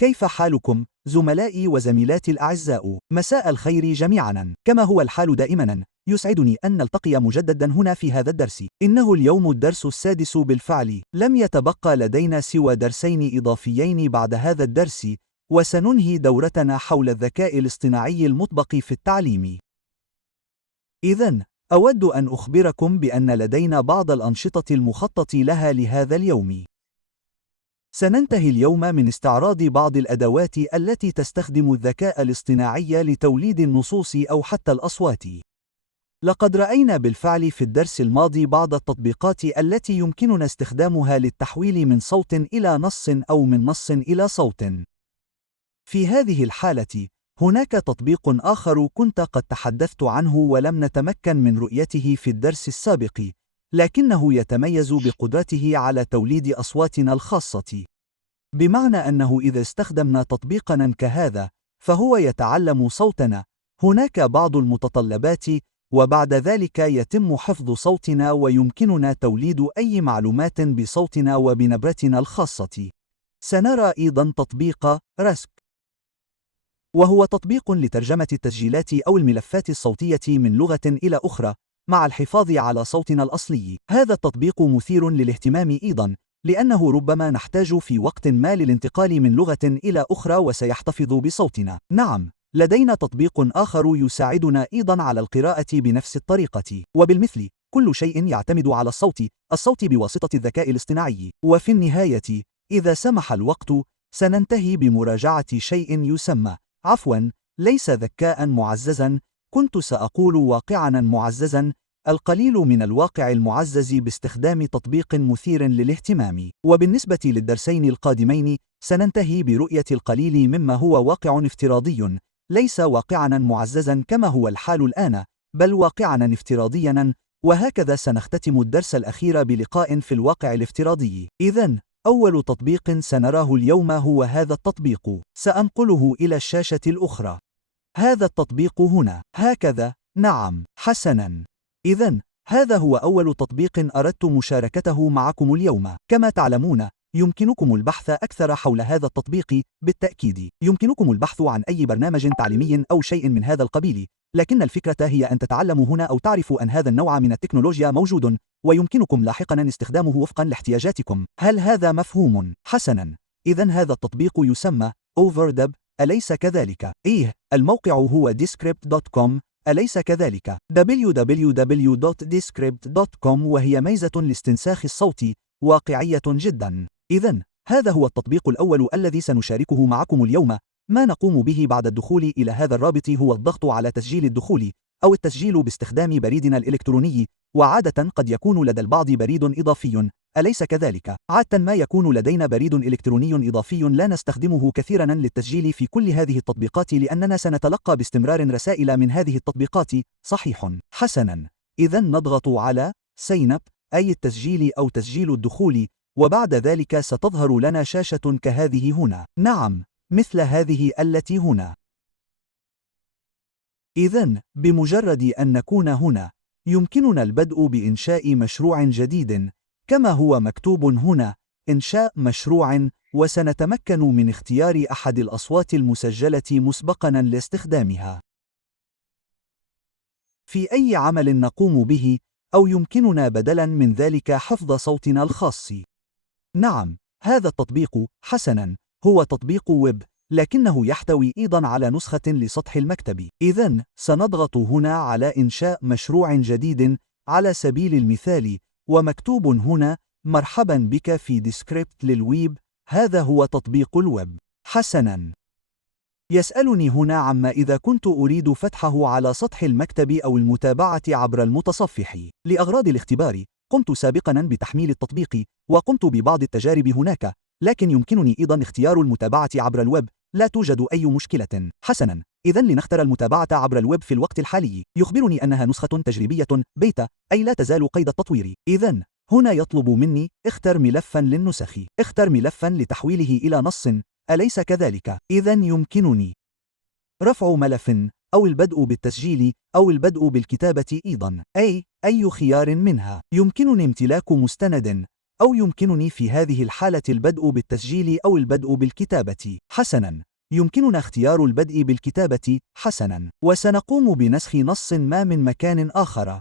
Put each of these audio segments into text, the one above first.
كيف حالكم، زملائي وزميلاتي الأعزاء؟ مساء الخير جميعاً. كما هو الحال دائماً، يسعدني أن نلتقي مجدداً هنا في هذا الدرس. إنه اليوم الدرس السادس بالفعل. لم يتبقى لدينا سوى درسين إضافيين بعد هذا الدرس، وسننهي دورتنا حول الذكاء الاصطناعي المطبق في التعليم. إذن، أود أن أخبركم بأن لدينا بعض الأنشطة المخطط لها لهذا اليوم. سننتهي اليوم من استعراض بعض الأدوات التي تستخدم الذكاء الاصطناعي لتوليد النصوص أو حتى الأصوات. لقد رأينا بالفعل في الدرس الماضي بعض التطبيقات التي يمكننا استخدامها للتحويل من صوت إلى نص أو من نص إلى صوت. في هذه الحالة، هناك تطبيق آخر كنت قد تحدثت عنه ولم نتمكن من رؤيته في الدرس السابق، لكنه يتميز بقدرته على توليد أصواتنا الخاصة. بمعنى أنه إذا استخدمنا تطبيقاً كهذا، فهو يتعلم صوتنا. هناك بعض المتطلبات، وبعد ذلك يتم حفظ صوتنا ويمكننا توليد أي معلومات بصوتنا وبنبرتنا الخاصة. سنرى أيضاً تطبيق راسك، وهو تطبيق لترجمة التسجيلات أو الملفات الصوتية من لغة إلى أخرى مع الحفاظ على صوتنا الأصلي. هذا التطبيق مثير للاهتمام أيضاً، لأنه ربما نحتاج في وقت ما للانتقال من لغة إلى أخرى وسيحتفظ بصوتنا. نعم، لدينا تطبيق آخر يساعدنا أيضاً على القراءة بنفس الطريقة، وبالمثل كل شيء يعتمد على الصوت بواسطة الذكاء الاصطناعي. وفي النهاية، إذا سمح الوقت، سننتهي بمراجعة شيء يسمى ليس ذكاء معززا، كنت سأقول واقعا معززا، القليل من الواقع المعزز باستخدام تطبيق مثير للاهتمام. وبالنسبة للدرسين القادمين، سننتهي برؤية القليل مما هو واقع افتراضي، ليس واقعا معززا كما هو الحال الآن، بل واقعا افتراضيا، وهكذا سنختتم الدرس الأخير بلقاء في الواقع الافتراضي. إذن، أول تطبيق سنراه اليوم هو هذا التطبيق. سأنقله إلى الشاشة الأخرى. هذا التطبيق هنا. هكذا. نعم. حسناً. إذن، هذا هو أول تطبيق أردت مشاركته معكم اليوم. كما تعلمون، يمكنكم البحث أكثر حول هذا التطبيق. بالتأكيد، يمكنكم البحث عن أي برنامج تعليمي أو شيء من هذا القبيل، لكن الفكرة هي أن تتعلموا هنا أو تعرفوا أن هذا النوع من التكنولوجيا موجود، ويمكنكم لاحقاً استخدامه وفقاً لاحتياجاتكم. هل هذا مفهوم؟ حسناً. إذن هذا التطبيق يسمى Overdub، أليس كذلك؟ الموقع هو descript.com، أليس كذلك؟ www.descript.com، وهي ميزة لاستنساخ الصوت واقعية جداً. إذن، هذا هو التطبيق الأول الذي سنشاركه معكم اليوم. ما نقوم به بعد الدخول إلى هذا الرابط هو الضغط على تسجيل الدخول، أو التسجيل باستخدام بريدنا الإلكتروني، وعادة قد يكون لدى البعض بريد إضافي، أليس كذلك؟ عادة ما يكون لدينا بريد إلكتروني إضافي لا نستخدمه كثيراً للتسجيل في كل هذه التطبيقات، لأننا سنتلقى باستمرار رسائل من هذه التطبيقات. صحيح. حسناً. إذن نضغط على Sign up، أي التسجيل أو تسجيل الدخول، وبعد ذلك ستظهر لنا شاشة كهذه هنا. نعم، مثل هذه التي هنا. إذن، بمجرد أن نكون هنا، يمكننا البدء بإنشاء مشروع جديد، كما هو مكتوب هنا، إنشاء مشروع، وسنتمكن من اختيار أحد الأصوات المسجلة مسبقاً لاستخدامها في أي عمل نقوم به، أو يمكننا بدلاً من ذلك حفظ صوتنا الخاص. نعم، هذا التطبيق، حسناً، هو تطبيق ويب، لكنه يحتوي أيضاً على نسخة لسطح المكتب. إذن، سنضغط هنا على إنشاء مشروع جديد على سبيل المثال، ومكتوب هنا: مرحباً بك في ديسكريبت للويب. هذا هو تطبيق الويب. حسناً. يسألني هنا عما إذا كنت أريد فتحه على سطح المكتب أو المتابعة عبر المتصفح. لأغراض الاختبار، قمت سابقاً بتحميل التطبيق، وقمت ببعض التجارب هناك، لكن يمكنني أيضاً اختيار المتابعة عبر الويب. لا توجد أي مشكلة. حسناً. إذن لنختر المتابعة عبر الويب في الوقت الحالي. يخبرني أنها نسخة تجريبية بيتا، أي لا تزال قيد التطوير. إذن، هنا يطلب مني اختر ملفاً للنسخ. اختر ملفاً لتحويله إلى نص، أليس كذلك؟ إذن يمكنني رفع ملف، أو البدء بالتسجيل، أو البدء بالكتابة أيضاً. أي خيار منها. يمكنني امتلاك مستند، أو يمكنني في هذه الحالة البدء بالتسجيل أو البدء بالكتابة؟ حسناً. يمكننا اختيار البدء بالكتابة. حسناً. وسنقوم بنسخ نص ما من مكان آخر.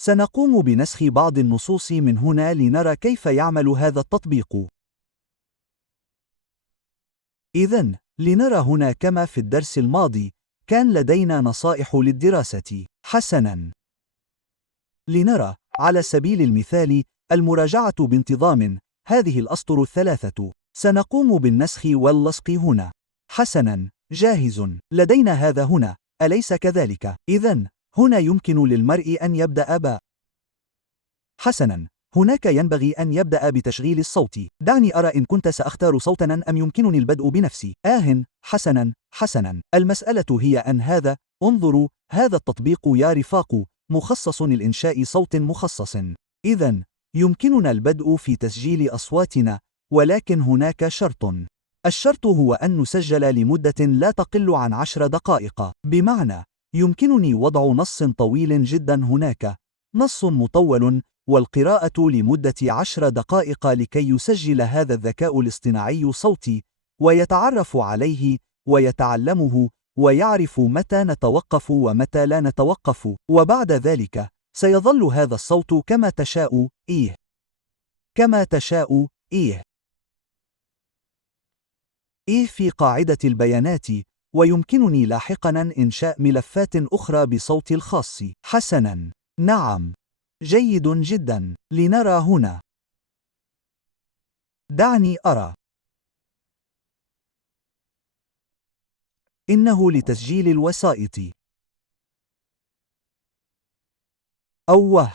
سنقوم بنسخ بعض النصوص من هنا لنرى كيف يعمل هذا التطبيق. إذن، لنرى هنا كما في الدرس الماضي، كان لدينا نصائح للدراسة. حسناً. لنرى، على سبيل المثال، المراجعة بانتظام. هذه الأسطر الثلاثة. سنقوم بالنسخ واللصق هنا. حسناً، جاهز. لدينا هذا هنا، أليس كذلك؟ إذن، هنا يمكن للمرء أن يبدأ حسناً. هناك ينبغي أن يبدأ بتشغيل الصوت. دعني أرى إن كنت سأختار صوتاً أم يمكنني البدء بنفسي. حسناً، حسناً. المسألة هي أن هذا، انظروا، هذا التطبيق يا رفاق، مخصص لإنشاء صوت مخصص. إذن، يمكننا البدء في تسجيل أصواتنا، ولكن هناك شرط. الشرط هو أن نسجل لمدة لا تقل عن 10 دقائق. بمعنى، يمكنني وضع نص طويل جدا هناك، نص مطول، والقراءة لمدة 10 دقائق لكي يسجل هذا الذكاء الاصطناعي صوتي، ويتعرف عليه، ويتعلمه، ويعرف متى نتوقف ومتى لا نتوقف، وبعد ذلك سيظل هذا الصوت كما تشاء. كما تشاء. إيه في قاعدة البيانات، ويمكنني لاحقاً إنشاء ملفات أخرى بصوتي الخاص. حسناً. نعم. جيد جدا. لنرى هنا. دعني أرى. إنه لتسجيل الوسائط. أوه.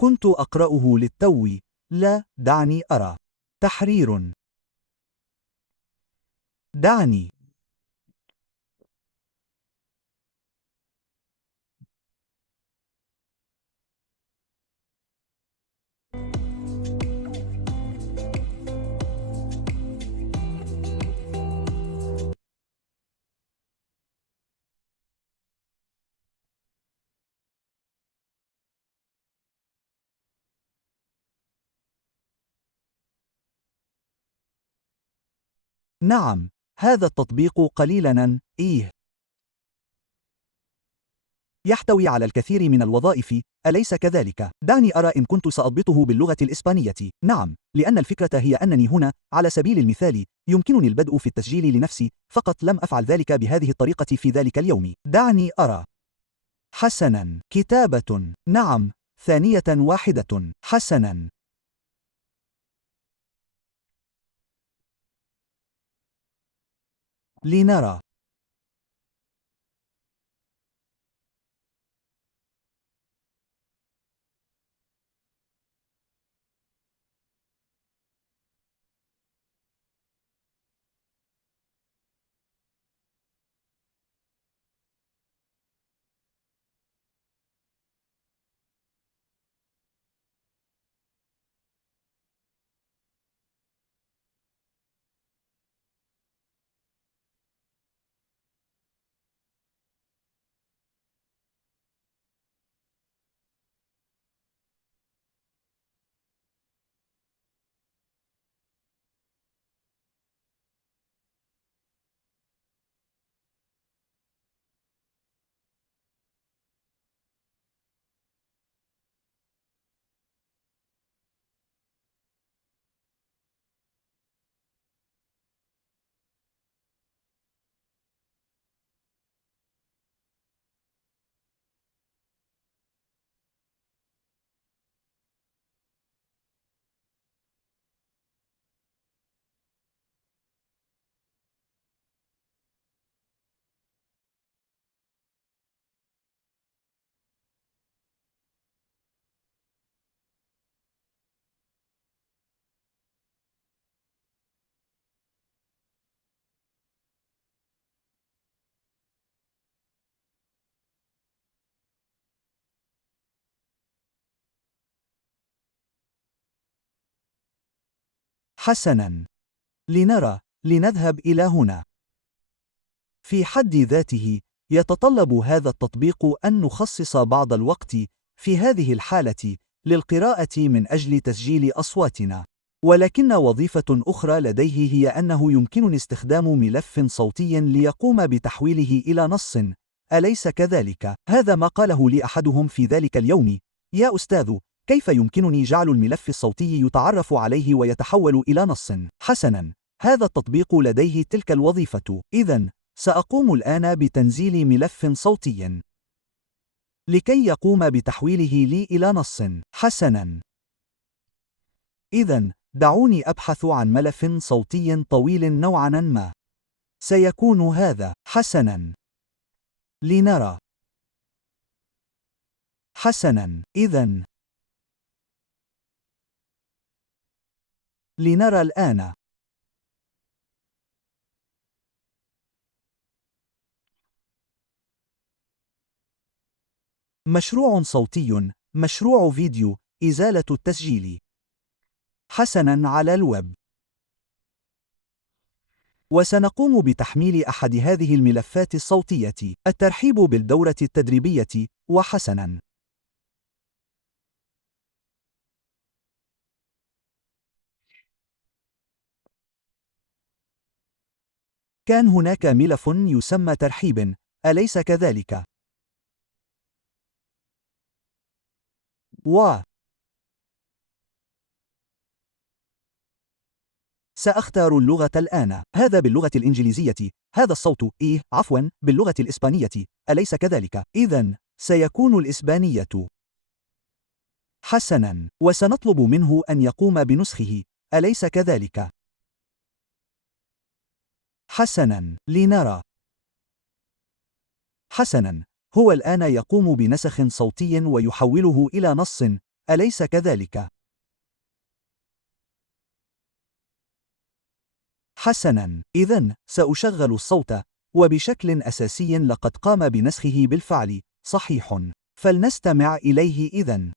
كنت أقرأه للتو. لا، دعني أرى. تحرير. دعني. نعم، هذا التطبيق قليلاً. يحتوي على الكثير من الوظائف، أليس كذلك؟ دعني أرى إن كنت سأضبطه باللغة الإسبانية. نعم، لأن الفكرة هي أنني هنا، على سبيل المثال، يمكنني البدء في التسجيل لنفسي، فقط لم أفعل ذلك بهذه الطريقة في ذلك اليوم. دعني أرى. حسناً. كتابة. نعم. ثانية واحدة. حسناً. لنرى. حسناً. لنذهب إلى هنا. في حد ذاته، يتطلب هذا التطبيق أن نخصص بعض الوقت في هذه الحالة للقراءة من أجل تسجيل أصواتنا. ولكن وظيفة أخرى لديه هي أنه يمكنني استخدام ملف صوتي ليقوم بتحويله إلى نص، أليس كذلك؟ هذا ما قاله لي أحدهم في ذلك اليوم: يا أستاذ، كيف يمكنني جعل الملف الصوتي يتعرف عليه ويتحول إلى نص؟ حسناً، هذا التطبيق لديه تلك الوظيفة. إذن، سأقوم الآن بتنزيل ملف صوتي لكي يقوم بتحويله لي إلى نص. حسناً. إذن، دعوني أبحث عن ملف صوتي طويل نوعاً ما. سيكون هذا. حسناً. لنرى. حسناً. إذن، لنرى الآن. مشروع صوتي، مشروع فيديو، إزالة التسجيل. حسناً، على الويب. وسنقوم بتحميل أحد هذه الملفات الصوتية. الترحيب بالدورة التدريبية. وحسناً. كان هناك ملف يسمى ترحيب، أليس كذلك؟ سأختار اللغة الآن. هذا باللغة الإنجليزية. هذا الصوت باللغة الإسبانية، أليس كذلك؟ إذن، سيكون الإسبانية. حسناً، وسنطلب منه أن يقوم بنسخه، أليس كذلك؟ حسناً، لنرى. حسناً، هو الآن يقوم بنسخ صوتي ويحوله إلى نص، أليس كذلك؟ حسناً، إذن، سأشغل الصوت، وبشكل أساسي لقد قام بنسخه بالفعل. صحيح. فلنستمع إليه إذن.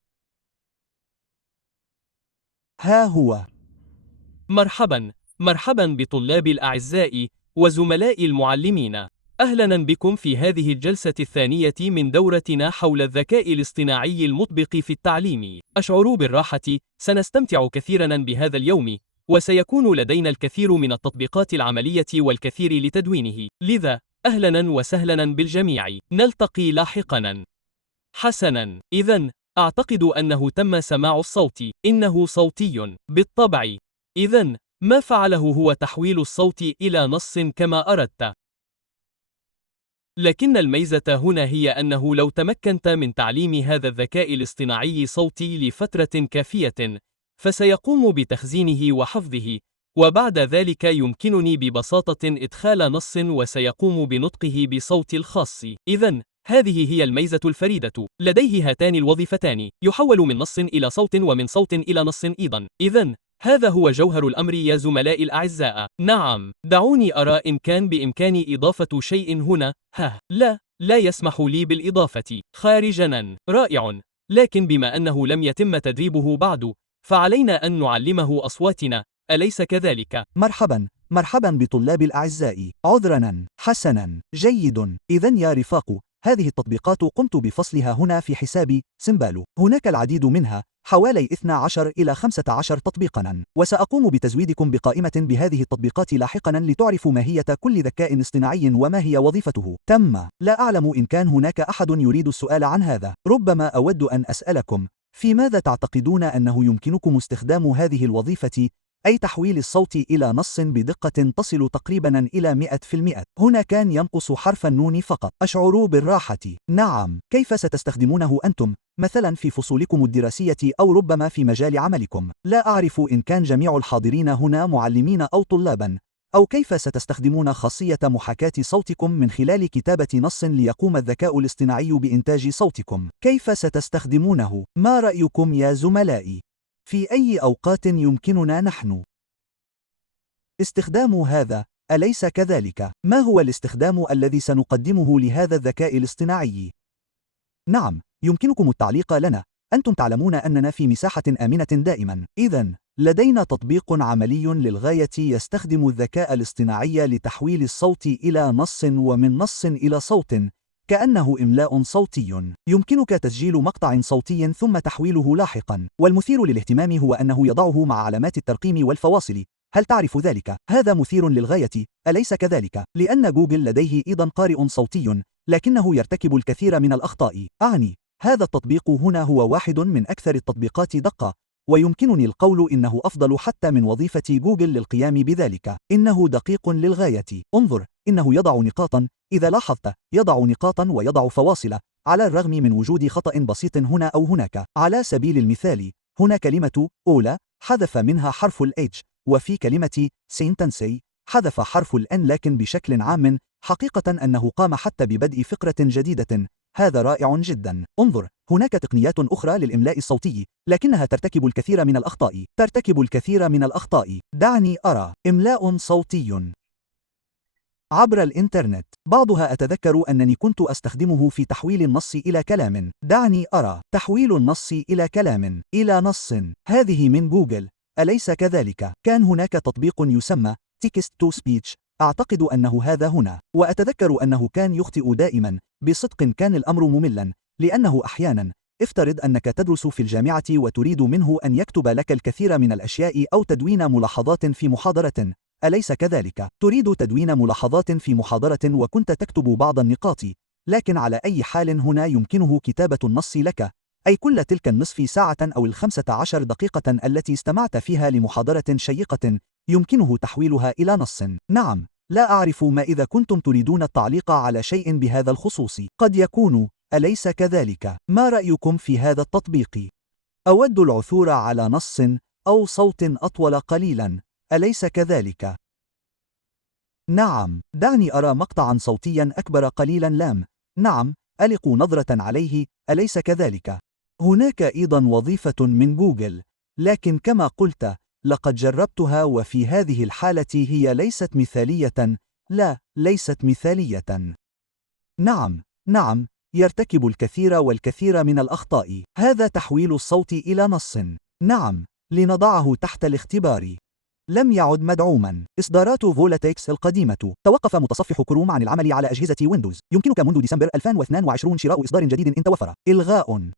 ها هو. مرحبا، مرحبا بطلابي الأعزاء وزملائي المعلمين. أهلا بكم في هذه الجلسة الثانية من دورتنا حول الذكاء الاصطناعي المطبق في التعليم. أشعر بالراحة، سنستمتع كثيرا بهذا اليوم، وسيكون لدينا الكثير من التطبيقات العملية والكثير لتدوينه، لذا أهلا وسهلا بالجميع، نلتقي لاحقا. حسنا، إذن أعتقد أنه تم سماع الصوت، إنه صوتي بالطبع. إذن ما فعله هو تحويل الصوت إلى نص كما أردت. لكن الميزة هنا هي أنه لو تمكنت من تعليم هذا الذكاء الاصطناعي صوتي لفترة كافية، فسيقوم بتخزينه وحفظه، وبعد ذلك يمكنني ببساطة إدخال نص وسيقوم بنطقه بصوتي الخاص. إذن هذه هي الميزة الفريدة. لديه هاتان الوظيفتان، يحول من نص إلى صوت ومن صوت إلى نص أيضا. إذن هذا هو جوهر الأمر يا زملائي الأعزاء. نعم، دعوني أرى إن كان بإمكاني إضافة شيء هنا. لا يسمح لي بالإضافة. خارجاً. رائع. لكن بما أنه لم يتم تدريبه بعد، فعلينا أن نعلمه أصواتنا، أليس كذلك؟ مرحبا بطلاب الأعزاء. عذراً. حسناً، جيد. إذن يا رفاق، هذه التطبيقات قمت بفصلها هنا في حساب سيمبالو. هناك العديد منها، حوالي 12 إلى 15 تطبيقاً، وسأقوم بتزويدكم بقائمة بهذه التطبيقات لاحقاً لتعرفوا ماهية كل ذكاء اصطناعي وما هي وظيفته. لا أعلم إن كان هناك أحد يريد السؤال عن هذا. ربما أود أن أسألكم: في ماذا تعتقدون أنه يمكنكم استخدام هذه الوظيفة، أي تحويل الصوت إلى نص بدقة تصل تقريباً إلى 100%؟ هنا كان ينقص حرف النون فقط. أشعر بالراحة. نعم، كيف ستستخدمونه أنتم، مثلاً في فصولكم الدراسية أو ربما في مجال عملكم؟ لا أعرف إن كان جميع الحاضرين هنا معلمين أو طلاباً، أو كيف ستستخدمون خاصية محاكاة صوتكم من خلال كتابة نص ليقوم الذكاء الاصطناعي بإنتاج صوتكم. كيف ستستخدمونه؟ ما رأيكم يا زملائي؟ في أي أوقات يمكننا نحن استخدام هذا، أليس كذلك؟ ما هو الاستخدام الذي سنقدمه لهذا الذكاء الاصطناعي؟ نعم، يمكنكم التعليق لنا. أنتم تعلمون أننا في مساحة آمنة دائما. إذن لدينا تطبيق عملي للغاية يستخدم الذكاء الاصطناعي لتحويل الصوت إلى نص ومن نص إلى صوت، كأنه إملاء صوتي. يمكنك تسجيل مقطع صوتي ثم تحويله لاحقا، والمثير للاهتمام هو أنه يضعه مع علامات الترقيم والفواصل. هل تعرف ذلك؟ هذا مثير للغاية، أليس كذلك؟ لأن جوجل لديه أيضا قارئ صوتي، لكنه يرتكب الكثير من الأخطاء. أعني، هذا التطبيق هنا هو واحد من أكثر التطبيقات دقة، ويمكنني القول إنه أفضل حتى من وظيفة جوجل للقيام بذلك. إنه دقيق للغاية. انظر، إنه يضع نقاطا، إذا لاحظت يضع نقاطا ويضع فواصل، على الرغم من وجود خطأ بسيط هنا أو هناك. على سبيل المثال، هنا كلمة أولى حذف منها حرف ال H، وفي كلمة سينتنسي حذف حرف ال N، لكن بشكل عام حقيقة أنه قام حتى ببدء فقرة جديدة. هذا رائع جدا. انظر، هناك تقنيات أخرى للإملاء الصوتي، لكنها ترتكب الكثير من الأخطاء. دعني أرى. إملاء صوتي عبر الإنترنت. بعضها أتذكر أنني كنت أستخدمه في تحويل النص إلى كلام. دعني أرى. تحويل النص إلى كلام إلى نص. هذه من جوجل، أليس كذلك؟ كان هناك تطبيق يسمى Text to Speech، أعتقد أنه هذا هنا، وأتذكر أنه كان يخطئ دائما. بصدق كان الأمر مملا، لأنه أحيانا افترض أنك تدرس في الجامعة وتريد منه أن يكتب لك الكثير من الأشياء أو تدوين ملاحظات في محاضرة، أليس كذلك؟ تريد تدوين ملاحظات في محاضرة وكنت تكتب بعض النقاط، لكن على أي حال هنا يمكنه كتابة النص لك، أي كل تلك النصف ساعة أو 15 دقيقة التي استمعت فيها لمحاضرة شيقة، يمكنه تحويلها إلى نص. نعم، لا أعرف ما إذا كنتم تريدون التعليق على شيء بهذا الخصوص. قد يكون، أليس كذلك؟ ما رأيكم في هذا التطبيق؟ أود العثور على نص أو صوت أطول قليلا، أليس كذلك؟ نعم، دعني أرى مقطعا صوتيا أكبر قليلا. لام. نعم، ألقوا نظرة عليه، أليس كذلك؟ هناك أيضا وظيفة من جوجل، لكن كما قلت لقد جربتها، وفي هذه الحالة هي ليست مثالية. لا، ليست مثالية. نعم، يرتكب الكثير والكثير من الأخطاء. هذا تحويل الصوت إلى نص. نعم، لنضعه تحت الاختبار. لم يعد مدعوما. إصدارات فولاتكس القديمة. توقف متصفح كروم عن العمل على أجهزة ويندوز. يمكنك منذ ديسمبر 2022 شراء إصدار جديد إن توفر. إلغاء.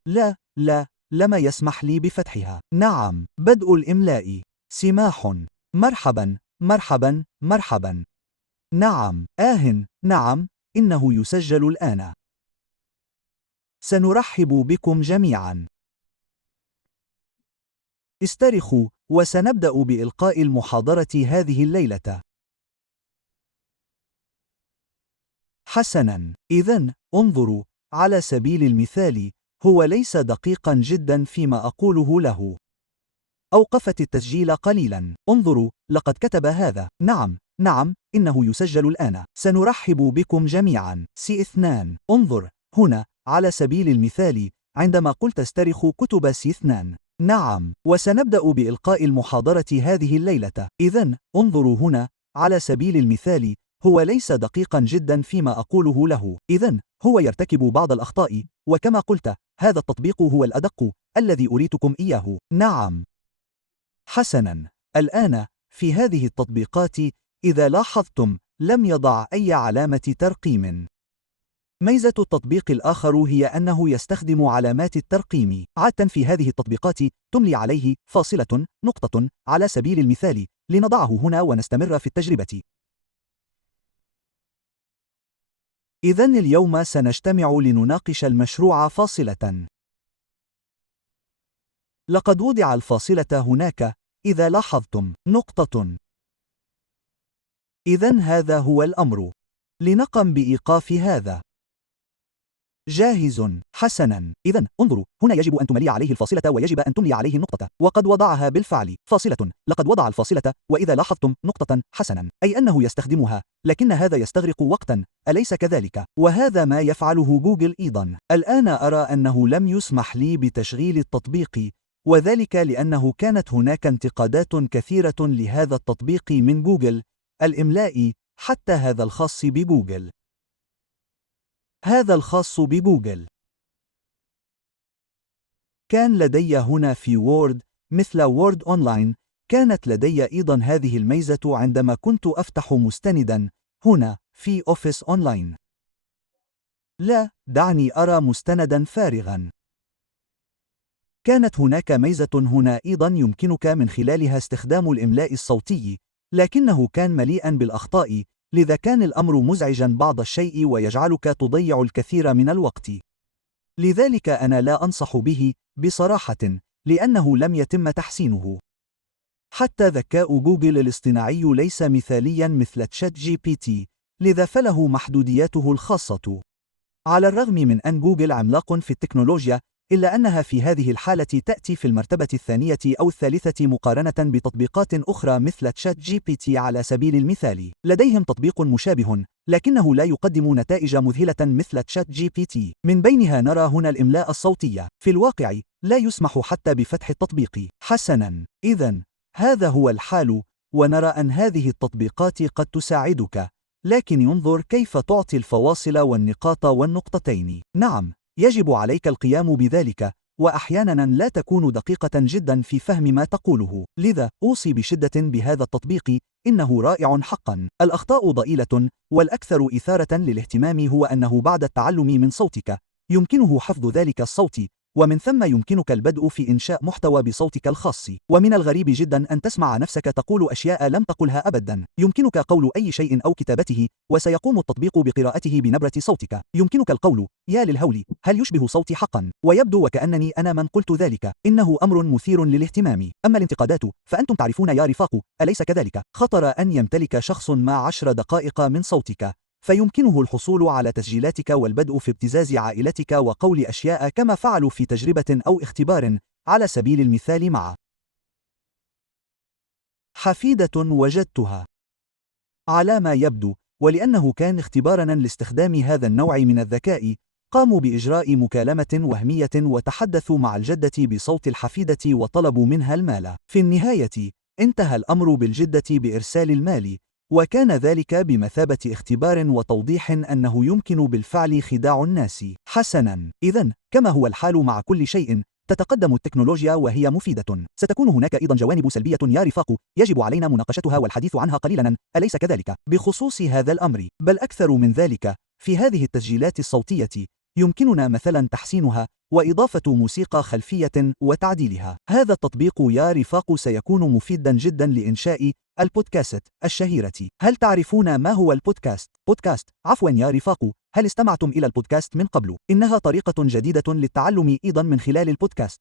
لا، لم يسمح لي بفتحها. نعم، بدء الإملاء. سماح. مرحبا. نعم، نعم، إنه يسجل الآن. سنرحب بكم جميعا. استرخوا، وسنبدأ بإلقاء المحاضرة هذه الليلة. حسناً، إذن انظروا، على سبيل المثال، هو ليس دقيقاً جداً فيما أقوله له. أوقفت التسجيل قليلاً. انظروا، لقد كتب هذا. نعم، إنه يسجل الآن. سنرحب بكم جميعاً. C2. انظر، هنا، على سبيل المثال، عندما قلت استرخوا كتب C2. نعم، وسنبدأ بإلقاء المحاضرة هذه الليلة. إذن، انظروا هنا، على سبيل المثال، هو ليس دقيقاً جداً فيما أقوله له. إذن، هو يرتكب بعض الأخطاء، وكما قلت، هذا التطبيق هو الأدق الذي أريتكم إياه. نعم. حسناً، الآن، في هذه التطبيقات، إذا لاحظتم، لم يضع أي علامة ترقيم. ميزة التطبيق الآخر هي أنه يستخدم علامات الترقيم. عادة في هذه التطبيقات تملي عليه فاصلة، نقطة، على سبيل المثال، لنضعه هنا ونستمر في التجربة. إذن اليوم سنجتمع لنناقش المشروع فاصلة. لقد وضع الفاصلة هناك، إذا لاحظتم، نقطة. إذن هذا هو الأمر. لنقم بإيقاف هذا. جاهز. حسناً، إذن انظروا، هنا يجب أن تملي عليه الفاصلة ويجب أن تملي عليه النقطة، وقد وضعها بالفعل. فاصلة، لقد وضع الفاصلة، وإذا لاحظتم، نقطة. حسناً، أي أنه يستخدمها، لكن هذا يستغرق وقتاً، أليس كذلك؟ وهذا ما يفعله جوجل أيضاً. الآن أرى أنه لم يسمح لي بتشغيل التطبيق، وذلك لأنه كانت هناك انتقادات كثيرة لهذا التطبيق من جوجل الإملاء، حتى هذا الخاص بجوجل. كان لدي هنا في وورد، مثل وورد أونلاين، كانت لدي أيضا هذه الميزة عندما كنت أفتح مستنداً هنا في أوفيس أونلاين. لا، دعني أرى مستنداً فارغاً. كانت هناك ميزة هنا أيضاً يمكنك من خلالها استخدام الإملاء الصوتي، لكنه كان مليئاً بالأخطاء، لذا كان الأمر مزعجاً بعض الشيء ويجعلك تضيع الكثير من الوقت. لذلك أنا لا أنصح به بصراحة، لأنه لم يتم تحسينه. حتى ذكاء جوجل الاصطناعي ليس مثالياً مثل تشات جي بي تي، لذا فله محدودياته الخاصة. على الرغم من أن جوجل عملاق في التكنولوجيا، إلا أنها في هذه الحالة تأتي في المرتبة الثانية أو الثالثة مقارنة بتطبيقات أخرى مثل تشات جي بي تي. على سبيل المثال، لديهم تطبيق مشابه، لكنه لا يقدم نتائج مذهلة مثل تشات جي بي تي. من بينها نرى هنا الإملاء الصوتي. في الواقع، لا يسمح حتى بفتح التطبيق. حسناً، إذن هذا هو الحال، ونرى أن هذه التطبيقات قد تساعدك، لكن ينظر كيف تعطي الفواصل والنقاط والنقطتين. نعم، يجب عليك القيام بذلك، وأحياناً لا تكون دقيقة جداً في فهم ما تقوله، لذا أوصي بشدة بهذا التطبيق، إنه رائع حقاً. الأخطاء ضئيلة، والأكثر إثارة للاهتمام هو أنه بعد التعلم من صوتك، يمكنه حفظ ذلك الصوت، ومن ثم يمكنك البدء في إنشاء محتوى بصوتك الخاص. ومن الغريب جدا أن تسمع نفسك تقول أشياء لم تقلها أبدا. يمكنك قول أي شيء أو كتابته، وسيقوم التطبيق بقراءته بنبرة صوتك. يمكنك القول: يا للهول، هل يشبه صوتي حقا؟ ويبدو وكأنني أنا من قلت ذلك. إنه أمر مثير للاهتمام. أما الانتقادات فأنتم تعرفون يا رفاق، أليس كذلك؟ خطر أن يمتلك شخص ما 10 دقائق من صوتك، فيمكنه الحصول على تسجيلاتك والبدء في ابتزاز عائلتك وقول أشياء كما فعلوا في تجربة أو اختبار. على سبيل المثال مع حفيدة وجدتها. على ما يبدو، ولأنه كان اختباراً لاستخدام هذا النوع من الذكاء، قاموا بإجراء مكالمة وهمية وتحدثوا مع الجدة بصوت الحفيدة وطلبوا منها المال. في النهاية، انتهى الأمر بالجدة بإرسال المال، وكان ذلك بمثابة اختبار وتوضيح أنه يمكن بالفعل خداع الناس. حسناً، إذن كما هو الحال مع كل شيء، تتقدم التكنولوجيا وهي مفيدة. ستكون هناك أيضا جوانب سلبية يا رفاق، يجب علينا مناقشتها والحديث عنها قليلا، أليس كذلك؟ بخصوص هذا الأمر، بل أكثر من ذلك، في هذه التسجيلات الصوتية يمكننا مثلا تحسينها وإضافة موسيقى خلفية وتعديلها. هذا التطبيق يا رفاق سيكون مفيدا جدا لإنشاء البودكاست الشهيرة. هل تعرفون ما هو البودكاست؟ عفوا يا رفاق، هل استمعتم إلى البودكاست من قبل؟ إنها طريقة جديدة للتعلم أيضا من خلال البودكاست.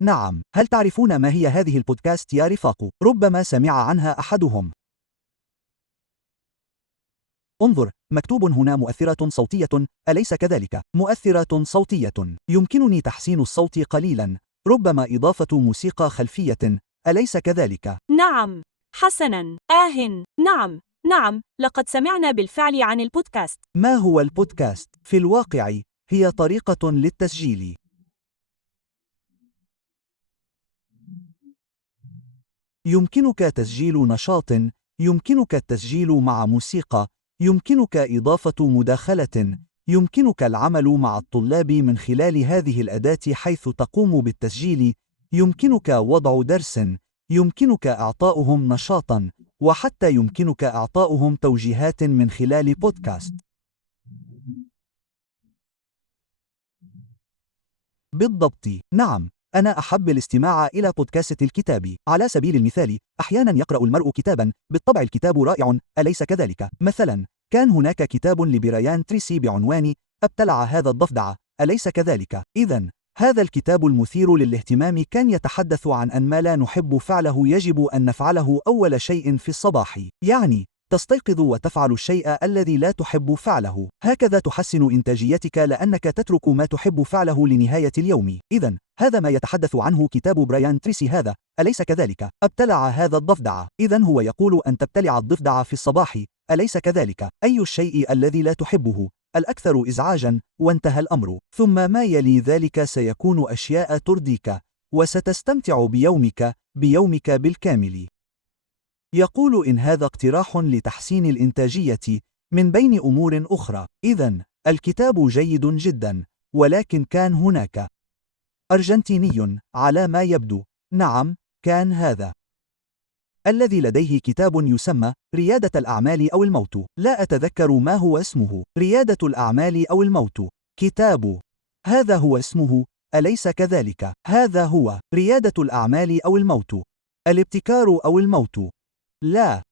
نعم. هل تعرفون ما هي هذه البودكاست يا رفاق؟ ربما سمع عنها أحدهم. انظر، مكتوب هنا مؤثرة صوتية، أليس كذلك؟ مؤثرة صوتية. يمكنني تحسين الصوت قليلا، ربما إضافة موسيقى خلفية، أليس كذلك؟ نعم، حسناً، نعم، لقد سمعنا بالفعل عن البودكاست. ما هو البودكاست؟ في الواقع، هي طريقة للتسجيل. يمكنك تسجيل نشاط، يمكنك التسجيل مع موسيقى، يمكنك إضافة مداخلة، يمكنك العمل مع الطلاب من خلال هذه الأداة حيث تقوم بالتسجيل، يمكنك وضع درس، يمكنك إعطاؤهم نشاطا، وحتى يمكنك إعطاؤهم توجيهات من خلال بودكاست. بالضبط، نعم. أنا أحب الاستماع إلى بودكاست الكتاب. على سبيل المثال، أحيانا يقرأ المرء كتابا، بالطبع الكتاب رائع، أليس كذلك؟ مثلا، كان هناك كتاب لبريان تريسي بعنوان أبتلع هذا الضفدع، أليس كذلك؟ إذن هذا الكتاب المثير للاهتمام كان يتحدث عن أن ما لا نحب فعله يجب أن نفعله أول شيء في الصباح، يعني تستيقظ وتفعل الشيء الذي لا تحب فعله. هكذا تحسن إنتاجيتك لأنك تترك ما تحب فعله لنهاية اليوم. إذن هذا ما يتحدث عنه كتاب بريان تريسي هذا، أليس كذلك؟ أبتلع هذا الضفدع. إذن هو يقول أن تبتلع الضفدع في الصباح، أليس كذلك؟ أي الشيء الذي لا تحبه الأكثر إزعاجا، وانتهى الأمر. ثم ما يلي ذلك سيكون أشياء ترضيك، وستستمتع بيومك بالكامل. يقول إن هذا اقتراح لتحسين الإنتاجية من بين أمور أخرى. إذن الكتاب جيد جدا، ولكن كان هناك أرجنتيني على ما يبدو. نعم، كان هذا الذي لديه كتاب يسمى ريادة الأعمال أو الموت. لا أتذكر ما هو اسمه. ريادة الأعمال أو الموت. كتاب. هذا هو اسمه، أليس كذلك؟ هذا هو ريادة الأعمال أو الموت. الابتكار أو الموت. لا.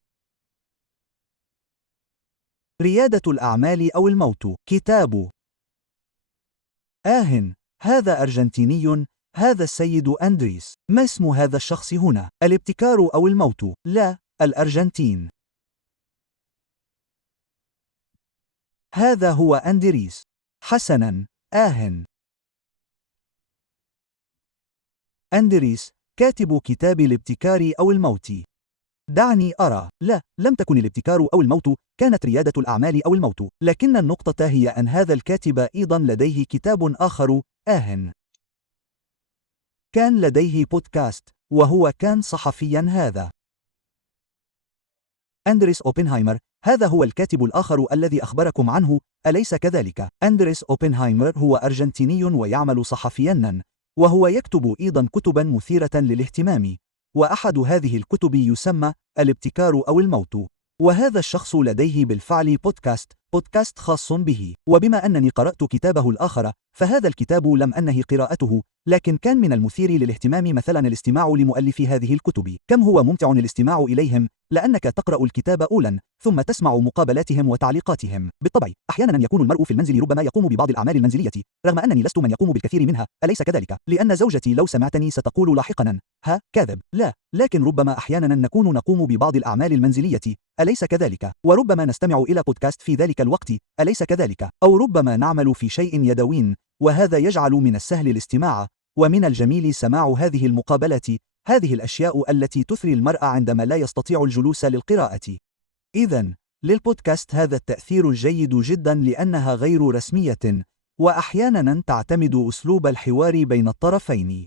ريادة الأعمال أو الموت. كتاب. هذا أرجنتيني. هذا السيد أندريس. ما اسم هذا الشخص هنا؟ الابتكار أو الموت؟ لا، الأرجنتين. هذا هو أندريس. حسناً. أندريس كاتب كتاب الابتكار أو الموت. دعني أرى. لا، لم تكن الابتكار أو الموت، كانت ريادة الأعمال أو الموت، لكن النقطة هي أن هذا الكاتب أيضا لديه كتاب آخر. كان لديه بودكاست، وهو كان صحفيا. هذا أندريس أوبنهايمر. هذا هو الكاتب الآخر الذي أخبركم عنه، أليس كذلك؟ أندريس أوبنهايمر هو أرجنتيني ويعمل صحفيا، وهو يكتب أيضا كتبا مثيرة للاهتمام، وأحد هذه الكتب يسمى الابتكار أو الموت. وهذا الشخص لديه بالفعل بودكاست خاص به. وبما أنني قرأت كتابه الآخر، فهذا الكتاب لم أنهي قراءته، لكن كان من المثير للاهتمام مثلا الاستماع لمؤلفي هذه الكتب. كم هو ممتع الاستماع إليهم، لأنك تقرأ الكتاب أولا، ثم تسمع مقابلاتهم وتعليقاتهم. بالطبع، أحيانا يكون المرء في المنزل ربما يقوم ببعض الأعمال المنزلية، رغم أنني لست من يقوم بالكثير منها، أليس كذلك؟ لأن زوجتي لو سمعتني ستقول لاحقا: ها كاذب. لا، لكن ربما أحيانا نقوم ببعض الأعمال المنزلية، أليس كذلك؟ وربما نستمع إلى بودكاست في ذلك الوقت، أليس كذلك؟ أو ربما نعمل في شيء يدوي، وهذا يجعل من السهل الاستماع، ومن الجميل سماع هذه المقابلات، هذه الأشياء التي تثري المرء عندما لا يستطيع الجلوس للقراءة. إذن، للبودكاست هذا التأثير الجيد جدا لأنها غير رسمية، وأحيانا تعتمد أسلوب الحوار بين الطرفين.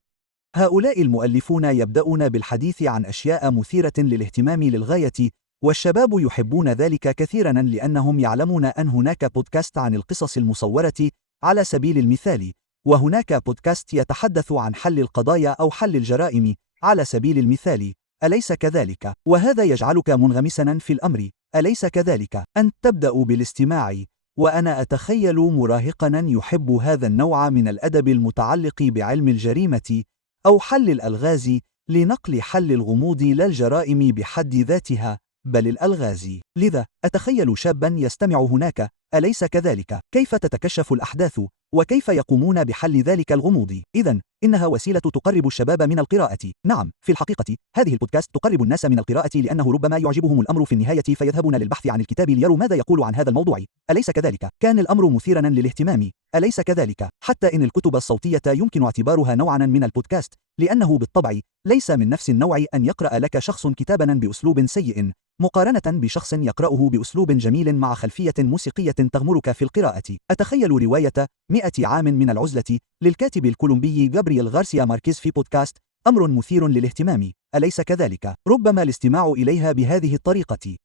هؤلاء المؤلفون يبدأون بالحديث عن أشياء مثيرة للاهتمام للغاية، والشباب يحبون ذلك كثيرا لأنهم يعلمون أن هناك بودكاست عن القصص المصورة على سبيل المثال، وهناك بودكاست يتحدث عن حل القضايا أو حل الجرائم على سبيل المثال، أليس كذلك؟ وهذا يجعلك منغمسا في الأمر، أليس كذلك؟ أنت تبدأ بالاستماع، وأنا أتخيل مراهقا يحب هذا النوع من الأدب المتعلق بعلم الجريمة أو حل الألغاز، لنقل حل الغموض لا الجرائم بحد ذاتها، بل الألغاز. لذا أتخيل شابا يستمع هناك، أليس كذلك؟ كيف تتكشف الأحداث، وكيف يقومون بحل ذلك الغموض. إذن، إنها وسيلة تقرب الشباب من القراءة. نعم، في الحقيقة، هذه البودكاست تقرب الناس من القراءة لأنه ربما يعجبهم الأمر في النهاية فيذهبون للبحث عن الكتاب ليروا ماذا يقول عن هذا الموضوع، أليس كذلك؟ كان الأمر مثيرا للاهتمام، أليس كذلك؟ حتى إن الكتب الصوتية يمكن اعتبارها نوعا من البودكاست، لأنه بالطبع ليس من نفس النوع أن يقرأ لك شخص كتابا بأسلوب سيء، مقارنة بشخص يقرأه بأسلوب جميل مع خلفية موسيقية تغمرك في القراءة. أتخيل رواية 100 عام من العزلة للكاتب الكولومبي غابرييل غارسيا ماركيز في بودكاست أمر مثير للاهتمام، أليس كذلك؟ ربما الاستماع إليها بهذه الطريقة،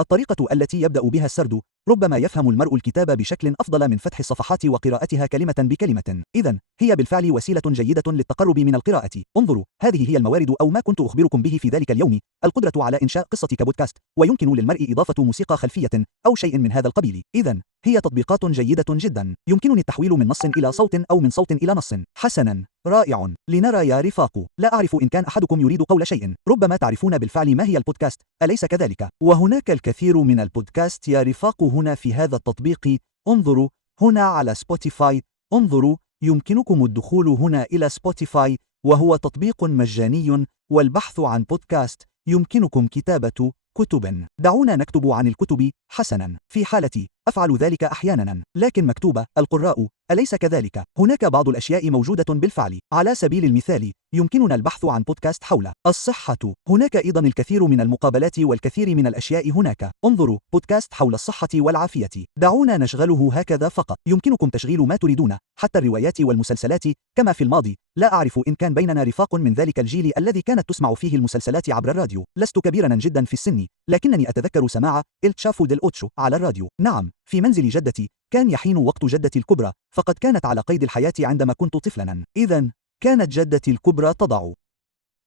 الطريقة التي يبدأ بها السرد، ربما يفهم المرء الكتاب بشكل أفضل من فتح الصفحات وقراءتها كلمة بكلمة. إذن، هي بالفعل وسيلة جيدة للتقرب من القراءة. انظروا، هذه هي الموارد أو ما كنت أخبركم به في ذلك اليوم: القدرة على إنشاء قصة كبودكاست، ويمكن للمرء إضافة موسيقى خلفية أو شيء من هذا القبيل. إذن، هي تطبيقات جيدة جدا، يمكنني التحويل من نص إلى صوت أو من صوت إلى نص. حسنا، رائع. لنرى يا رفاق، لا أعرف إن كان أحدكم يريد قول شيء، ربما تعرفون بالفعل ما هي البودكاست، أليس كذلك؟ وهناك الكثير من البودكاست يا رفاق هنا في هذا التطبيق. انظروا هنا على سبوتيفاي، انظروا، يمكنكم الدخول هنا إلى سبوتيفاي، وهو تطبيق مجاني، والبحث عن بودكاست. يمكنكم كتابة كتب. دعونا نكتب عن الكتب. حسنا، في حالتي أفعل ذلك أحيانا، لكن مكتوبة القراء، أليس كذلك؟ هناك بعض الأشياء موجودة بالفعل، على سبيل المثال يمكننا البحث عن بودكاست حول الصحة. هناك أيضا الكثير من المقابلات والكثير من الأشياء هناك. انظروا، بودكاست حول الصحة والعافية. دعونا نشغله هكذا فقط. يمكنكم تشغيل ما تريدون، حتى الروايات والمسلسلات كما في الماضي. لا أعرف إن كان بيننا رفاق من ذلك الجيل الذي كانت تسمع فيه المسلسلات عبر الراديو. لست كبيرا جدا في السن، لكنني أتذكر سماع إل تشافو ديل أوتشو على الراديو. نعم، في منزل جدتي كان يحين وقت جدتي الكبرى، فقد كانت على قيد الحياة عندما كنت طفلا. إذن، كانت جدتي الكبرى تضع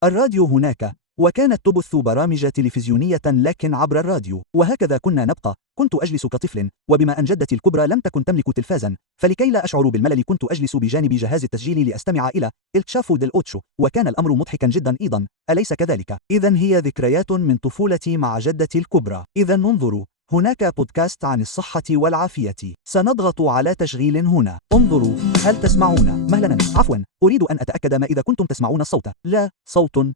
الراديو هناك، وكانت تبث برامج تلفزيونية لكن عبر الراديو، وهكذا كنا نبقى. كنت أجلس كطفل، وبما أن جدتي الكبرى لم تكن تملك تلفازا، فلكي لا أشعر بالملل كنت أجلس بجانب جهاز التسجيل لأستمع إلى التشافو ديل أوتشو، وكان الأمر مضحكا جدا أيضا، أليس كذلك؟ إذن هي ذكريات من طفولتي مع جدتي الكبرى. إذن انظروا، هناك بودكاست عن الصحة والعافية. سنضغط على تشغيل هنا. انظروا، هل تسمعون؟ مهلا، عفوا، أريد أن أتأكد ما إذا كنتم تسمعون الصوت. لا، صوت.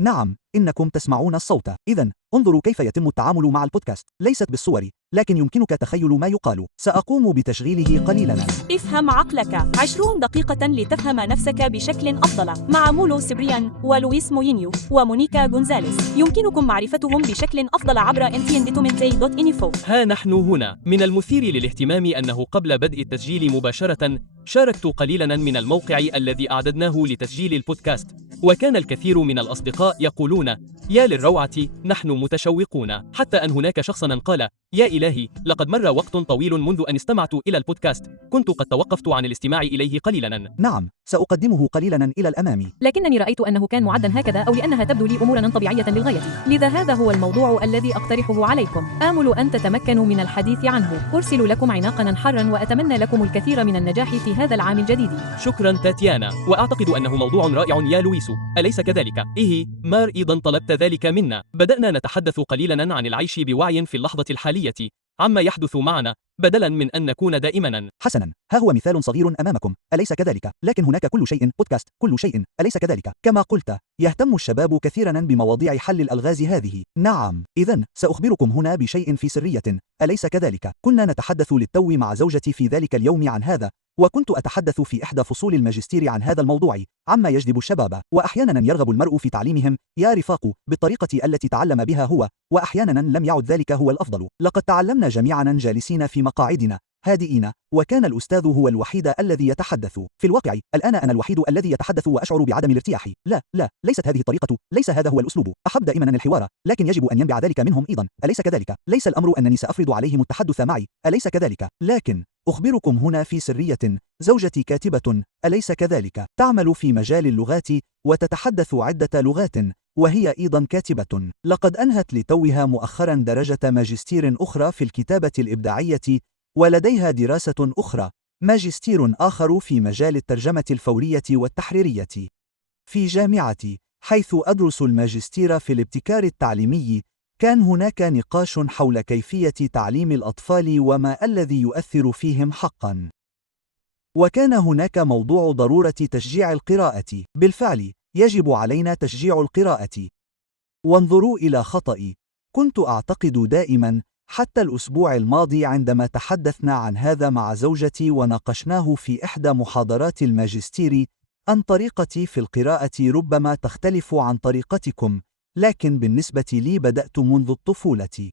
نعم، إنكم تسمعون الصوت. إذن انظروا كيف يتم التعامل مع البودكاست. ليست بالصور، لكن يمكنك تخيل ما يقال. سأقوم بتشغيله قليلا. افهم عقلك 20 دقيقة لتفهم نفسك بشكل أفضل مع مولو سيبريان ولويس موينيو ومونيكا غونزاليس. يمكنكم معرفتهم بشكل أفضل عبر entiendetumente.info. ها نحن هنا. من المثير للاهتمام أنه قبل بدء التسجيل مباشرة شاركت قليلا من الموقع الذي أعددناه لتسجيل البودكاست، وكان الكثير من الأصدقاء يقولون: يا للروعة، نحن متشوقون. حتى أن هناك شخصا قال: يا إلهي، لقد مر وقت طويل منذ أن استمعت إلى البودكاست، كنت قد توقفت عن الاستماع إليه قليلا. نعم، سأقدمه قليلا إلى الأمام. لكنني رأيت أنه كان معدا هكذا، أو لأنها تبدو لي أمورا طبيعية للغاية، لذا هذا هو الموضوع الذي أقترحه عليكم. آمل أن تتمكنوا من الحديث عنه. أرسل لكم عناقا حارا وأتمنى لكم الكثير من النجاح في هذا العام الجديد. شكرا تاتيانا، وأعتقد أنه موضوع رائع يا لويس، أليس كذلك؟ مار أيضا طلبت ذلك منا. بدأنا نتحدث قليلا عن العيش بوعي في اللحظة الحالية، عما يحدث معنا، بدلا من أن نكون دائما. حسنا، ها هو مثال صغير أمامكم، أليس كذلك؟ لكن هناك كل شيء بودكاست، كل شيء، أليس كذلك؟ كما قلت، يهتم الشباب كثيرا بمواضيع حل الألغاز هذه. نعم، إذن سأخبركم هنا بشيء في سرية، أليس كذلك؟ كنا نتحدث للتو مع زوجتي في ذلك اليوم عن هذا، وكنت أتحدث في إحدى فصول الماجستير عن هذا الموضوع، عما يجذب الشباب، وأحيانا يرغب المرء في تعليمهم يا رفاق بالطريقة التي تعلم بها هو، وأحيانا لم يعد ذلك هو الأفضل. لقد تعلمنا جميعا جالسين في مقاعدنا هادئين، وكان الأستاذ هو الوحيد الذي يتحدث. في الواقع الآن أنا الوحيد الذي يتحدث وأشعر بعدم الارتياح. لا، ليست هذه الطريقة، ليس هذا هو الأسلوب. أحب دائما الحوار، لكن يجب أن ينبع ذلك منهم أيضا، أليس كذلك؟ ليس الأمر أنني سأفرض عليهم التحدث معي، أليس كذلك؟ لكن أخبركم هنا في سرية، زوجتي كاتبة، أليس كذلك؟ تعمل في مجال اللغات وتتحدث عدة لغات، وهي أيضا كاتبة. لقد أنهت لتوها مؤخرا درجة ماجستير أخرى في الكتابة الإبداعية، ولديها دراسة أخرى، ماجستير آخر في مجال الترجمة الفورية والتحريرية في جامعتي، حيث أدرس الماجستير في الابتكار التعليمي. كان هناك نقاش حول كيفية تعليم الأطفال وما الذي يؤثر فيهم حقا، وكان هناك موضوع ضرورة تشجيع القراءة. بالفعل، يجب علينا تشجيع القراءة. وانظروا إلى خطئي، كنت أعتقد دائما حتى الأسبوع الماضي عندما تحدثنا عن هذا مع زوجتي وناقشناه في إحدى محاضرات الماجستير أن طريقتي في القراءة ربما تختلف عن طريقتكم، لكن بالنسبة لي بدأت منذ الطفولة.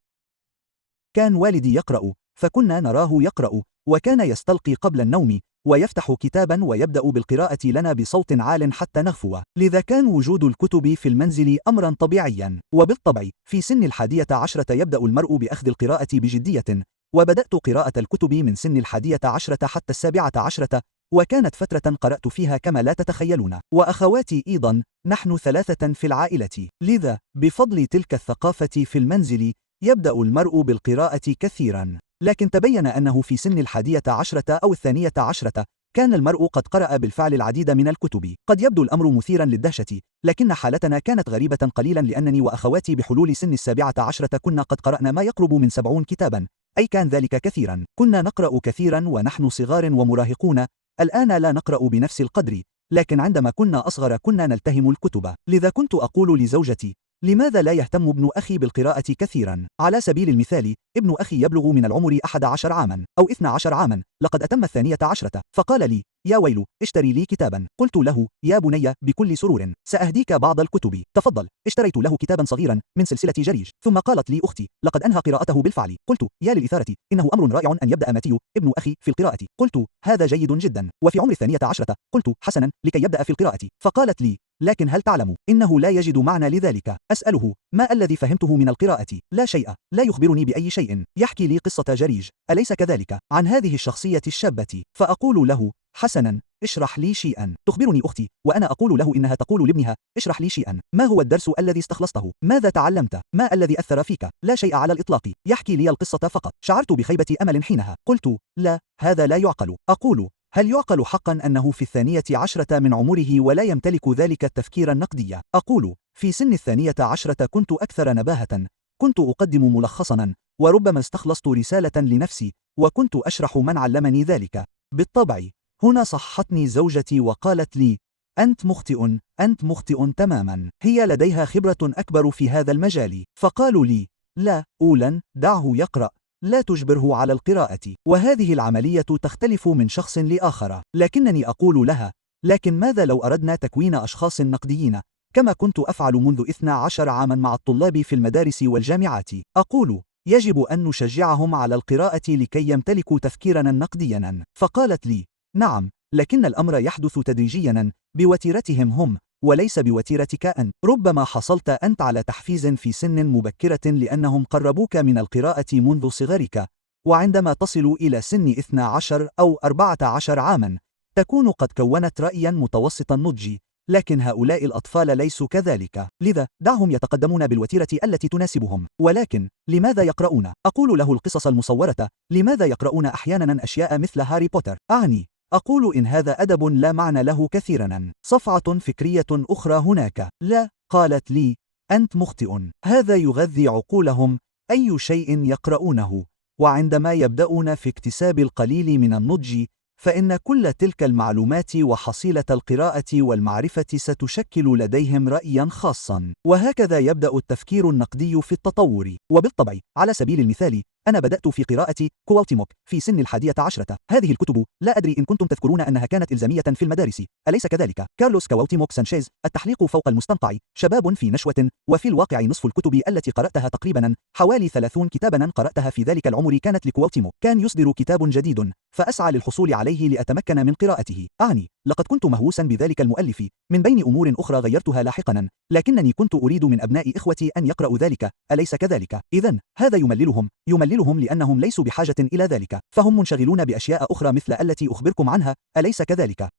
كان والدي يقرأ، فكنا نراه يقرأ، وكان يستلقي قبل النوم، ويفتح كتابا ويبدأ بالقراءة لنا بصوت عال حتى نغفو، لذا كان وجود الكتب في المنزل أمرا طبيعيا. وبالطبع في سن 11 يبدأ المرء بأخذ القراءة بجدية، وبدأت قراءة الكتب من سن 11 حتى 17، وكانت فترة قرأت فيها كما لا تتخيلون. وأخواتي أيضا، نحن 3 في العائلة، لذا بفضل تلك الثقافة في المنزل يبدأ المرء بالقراءة كثيرا. لكن تبين أنه في سن 11 أو 12 كان المرء قد قرأ بالفعل العديد من الكتب. قد يبدو الأمر مثيرا للدهشة، لكن حالتنا كانت غريبة قليلا، لأنني وأخواتي بحلول سن 17 كنا قد قرأنا ما يقرب من 70 كتابا، أي كان ذلك كثيرا. كنا نقرأ كثيرا ونحن صغار ومراهقون. الآن لا نقرأ بنفس القدر، لكن عندما كنا أصغر كنا نلتهم الكتب. لذا كنت أقول لزوجتي: لماذا لا يهتم ابن أخي بالقراءة كثيرا؟ على سبيل المثال، ابن أخي يبلغ من العمر 11 عاما أو 12 عاما، لقد أتم 12، فقال لي: يا ويل، اشتري لي كتابا. قلت له: يا بني، بكل سرور، سأهديك بعض الكتب، تفضل. اشتريت له كتابا صغيرا من سلسلة جريج. ثم قالت لي أختي: لقد أنهى قراءته بالفعل. قلت: يا للإثارة، إنه أمر رائع أن يبدأ ماتيو ابن أخي في القراءة. قلت: هذا جيد جدا. وفي عمر 12 قلت: حسنا، لكي يبدأ في القراءة. فقالت لي: لكن هل تعلم إنه لا يجد معنى لذلك؟ أسأله: ما الذي فهمته من القراءة؟ لا شيء، لا يخبرني بأي شيء، يحكي لي قصة جريج، أليس كذلك؟ عن هذه الشخصية الشابة. فأقول له: حسنا، اشرح لي شيئا. تخبرني أختي وأنا أقول له إنها تقول لابنها اشرح لي شيئا. ما هو الدرس الذي استخلصته؟ ماذا تعلمت؟ ما الذي أثر فيك؟ لا شيء على الإطلاق، يحكي لي القصة فقط. شعرت بخيبة أمل حينها. قلت لا، هذا لا يعقل. أقول هل يعقل حقا أنه في 12 من عمره ولا يمتلك ذلك التفكير النقدي؟ أقول في سن 12 كنت أكثر نباهة، كنت أقدم ملخصا وربما استخلصت رسالة لنفسي وكنت أشرح من علمني ذلك. بالطبع هنا صحتني زوجتي وقالت لي أنت مخطئ، أنت مخطئ تماما، هي لديها خبرة أكبر في هذا المجال. فقالوا لي لا، أولا دعه يقرأ، لا تجبره على القراءة، وهذه العملية تختلف من شخص لآخر. لكنني أقول لها لكن ماذا لو أردنا تكوين أشخاص نقديين كما كنت أفعل منذ 12 عاما مع الطلاب في المدارس والجامعات؟ أقول يجب أن نشجعهم على القراءة لكي يمتلكوا تفكيرا نقديا. فقالت لي نعم، لكن الأمر يحدث تدريجيا بوتيرتهم هم وليس بوتيرتك أنت. ربما حصلت أنت على تحفيز في سن مبكرة لأنهم قربوك من القراءة منذ صغرك، وعندما تصل إلى سن 12 أو 14 عاما تكون قد كونت رأيا متوسط النضج، لكن هؤلاء الأطفال ليسوا كذلك، لذا دعهم يتقدمون بالوتيرة التي تناسبهم. ولكن لماذا يقرؤون؟ أقول له القصص المصورة. لماذا يقرؤون أحيانا أشياء مثل هاري بوتر؟ أعني أقول إن هذا أدب لا معنى له كثيرا. صفعة فكرية أخرى هناك. لا، قالت لي أنت مخطئ، هذا يغذي عقولهم، أي شيء يقرؤونه، وعندما يبدأون في اكتساب القليل من النضج فإن كل تلك المعلومات وحصيلة القراءة والمعرفة ستشكل لديهم رأيا خاصا، وهكذا يبدأ التفكير النقدي في التطور. وبالطبع على سبيل المثال أنا بدأت في قراءة كواوتيموك في سن 11. هذه الكتب لا أدري إن كنتم تذكرون أنها كانت إلزامية في المدارس، أليس كذلك؟ كارلوس كواوتيموك سانشيز، التحليق فوق المستنقع، شباب في نشوة، وفي الواقع نصف الكتب التي قرأتها تقريبا حوالي 30 كتابا قرأتها في ذلك العمر كانت لكواوتيموك. كان يصدر كتاب جديد فأسعى للحصول عليه لأتمكن من قراءته. أعني لقد كنت مهووسا بذلك المؤلف من بين أمور أخرى غيرتها لاحقا، لكنني كنت أريد من أبناء إخوتي أن يقرأوا ذلك، أليس كذلك؟ إذن هذا يمللهم لأنهم ليسوا بحاجة إلى ذلك، فهم منشغلون بأشياء أخرى مثل التي أخبركم عنها، أليس كذلك؟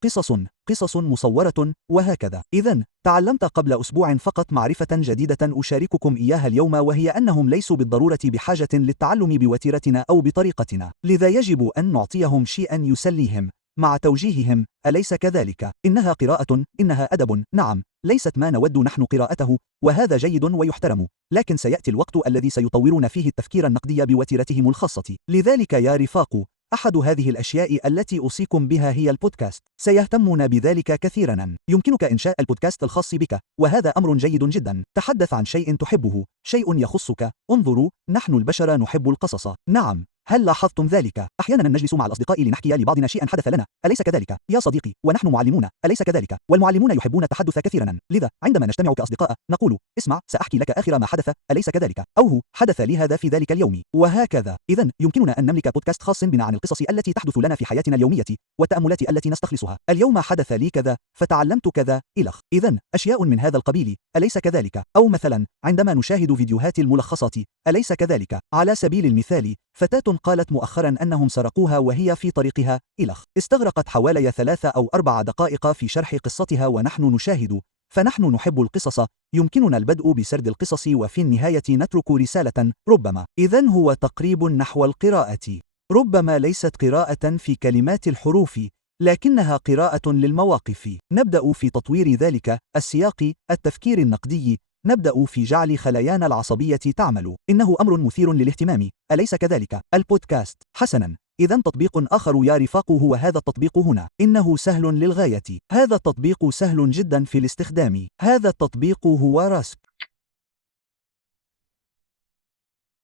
قصص مصورة وهكذا. إذن تعلمت قبل أسبوع فقط معرفة جديدة أشارككم إياها اليوم، وهي أنهم ليسوا بالضرورة بحاجة للتعلم بوتيرتنا أو بطريقتنا، لذا يجب أن نعطيهم شيئا يسليهم مع توجيههم، أليس كذلك؟ إنها قراءة، إنها أدب، نعم، ليست ما نود نحن قراءته، وهذا جيد ويحترم، لكن سيأتي الوقت الذي سيطورون فيه التفكير النقدي بوتيرتهم الخاصة. لذلك يا رفاق، أحد هذه الأشياء التي أوصيكم بها هي البودكاست، سيهتمون بذلك كثيرا. يمكنك إنشاء البودكاست الخاص بك، وهذا أمر جيد جدا. تحدث عن شيء تحبه، شيء يخصك. انظروا، نحن البشر نحب القصص، نعم، هل لاحظتم ذلك؟ أحيانا نجلس مع الأصدقاء لنحكي لبعضنا شيئا حدث لنا، أليس كذلك؟ يا صديقي، ونحن معلمون، أليس كذلك؟ والمعلمون يحبون التحدث كثيرا، لذا عندما نجتمع كأصدقاء نقول اسمع سأحكي لك آخر ما حدث، أليس كذلك؟ أو هو حدث لي هذا في ذلك اليوم، وهكذا. إذن يمكننا أن نملك بودكاست خاص بنا عن القصص التي تحدث لنا في حياتنا اليومية والتأملات التي نستخلصها. اليوم حدث لي كذا فتعلمت كذا إلخ. إذن أشياء من هذا القبيل، أليس كذلك؟ أو مثلا عندما نشاهد فيديوهات الملخصات، أليس كذلك؟ على سبيل المثال فتاة قالت مؤخرا أنهم سرقوها وهي في طريقها إلخ، استغرقت حوالي 3 أو 4 دقائق في شرح قصتها ونحن نشاهد، فنحن نحب القصص، يمكننا البدء بسرد القصص وفي النهاية نترك رسالة ربما. إذن هو تقريب نحو القراءة، ربما ليست قراءة في كلمات الحروف، لكنها قراءة للمواقف. نبدأ في تطوير ذلك السياق، التفكير النقدي، نبدأ في جعل خلايانا العصبية تعمل. إنه أمر مثير للاهتمام، أليس كذلك؟ البودكاست. حسنا، إذن تطبيق آخر يا رفاق هو هذا التطبيق هنا، إنه سهل للغاية. هذا التطبيق سهل جدا في الاستخدام. هذا التطبيق هو راسك.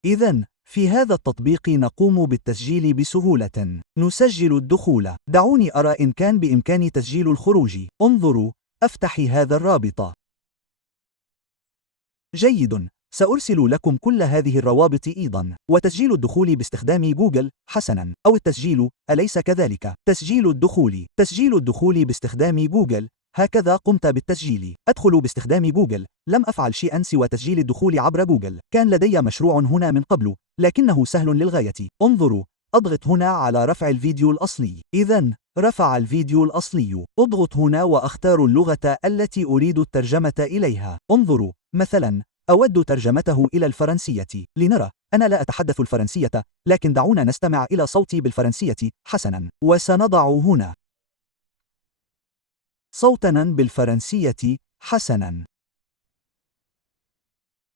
إذن في هذا التطبيق نقوم بالتسجيل بسهولة. نسجل الدخول. دعوني أرى إن كان بإمكاني تسجيل الخروج. انظروا، أفتح هذا الرابط. جيد، سأرسل لكم كل هذه الروابط أيضا. وتسجيل الدخول باستخدام جوجل، حسنا، أو التسجيل، أليس كذلك؟ تسجيل الدخول باستخدام جوجل، هكذا قمت بالتسجيل. أدخل باستخدام جوجل، لم أفعل شيئا سوى تسجيل الدخول عبر جوجل. كان لدي مشروع هنا من قبل، لكنه سهل للغاية. انظروا، أضغط هنا على رفع الفيديو الأصلي. إذن رفع الفيديو الأصلي. أضغط هنا وأختار اللغة التي أريد الترجمة إليها. انظروا، مثلا أود ترجمته إلى الفرنسية. لنرى، أنا لا أتحدث الفرنسية، لكن دعونا نستمع إلى صوتي بالفرنسية. حسنا، وسنضع هنا صوتنا بالفرنسية. حسنا،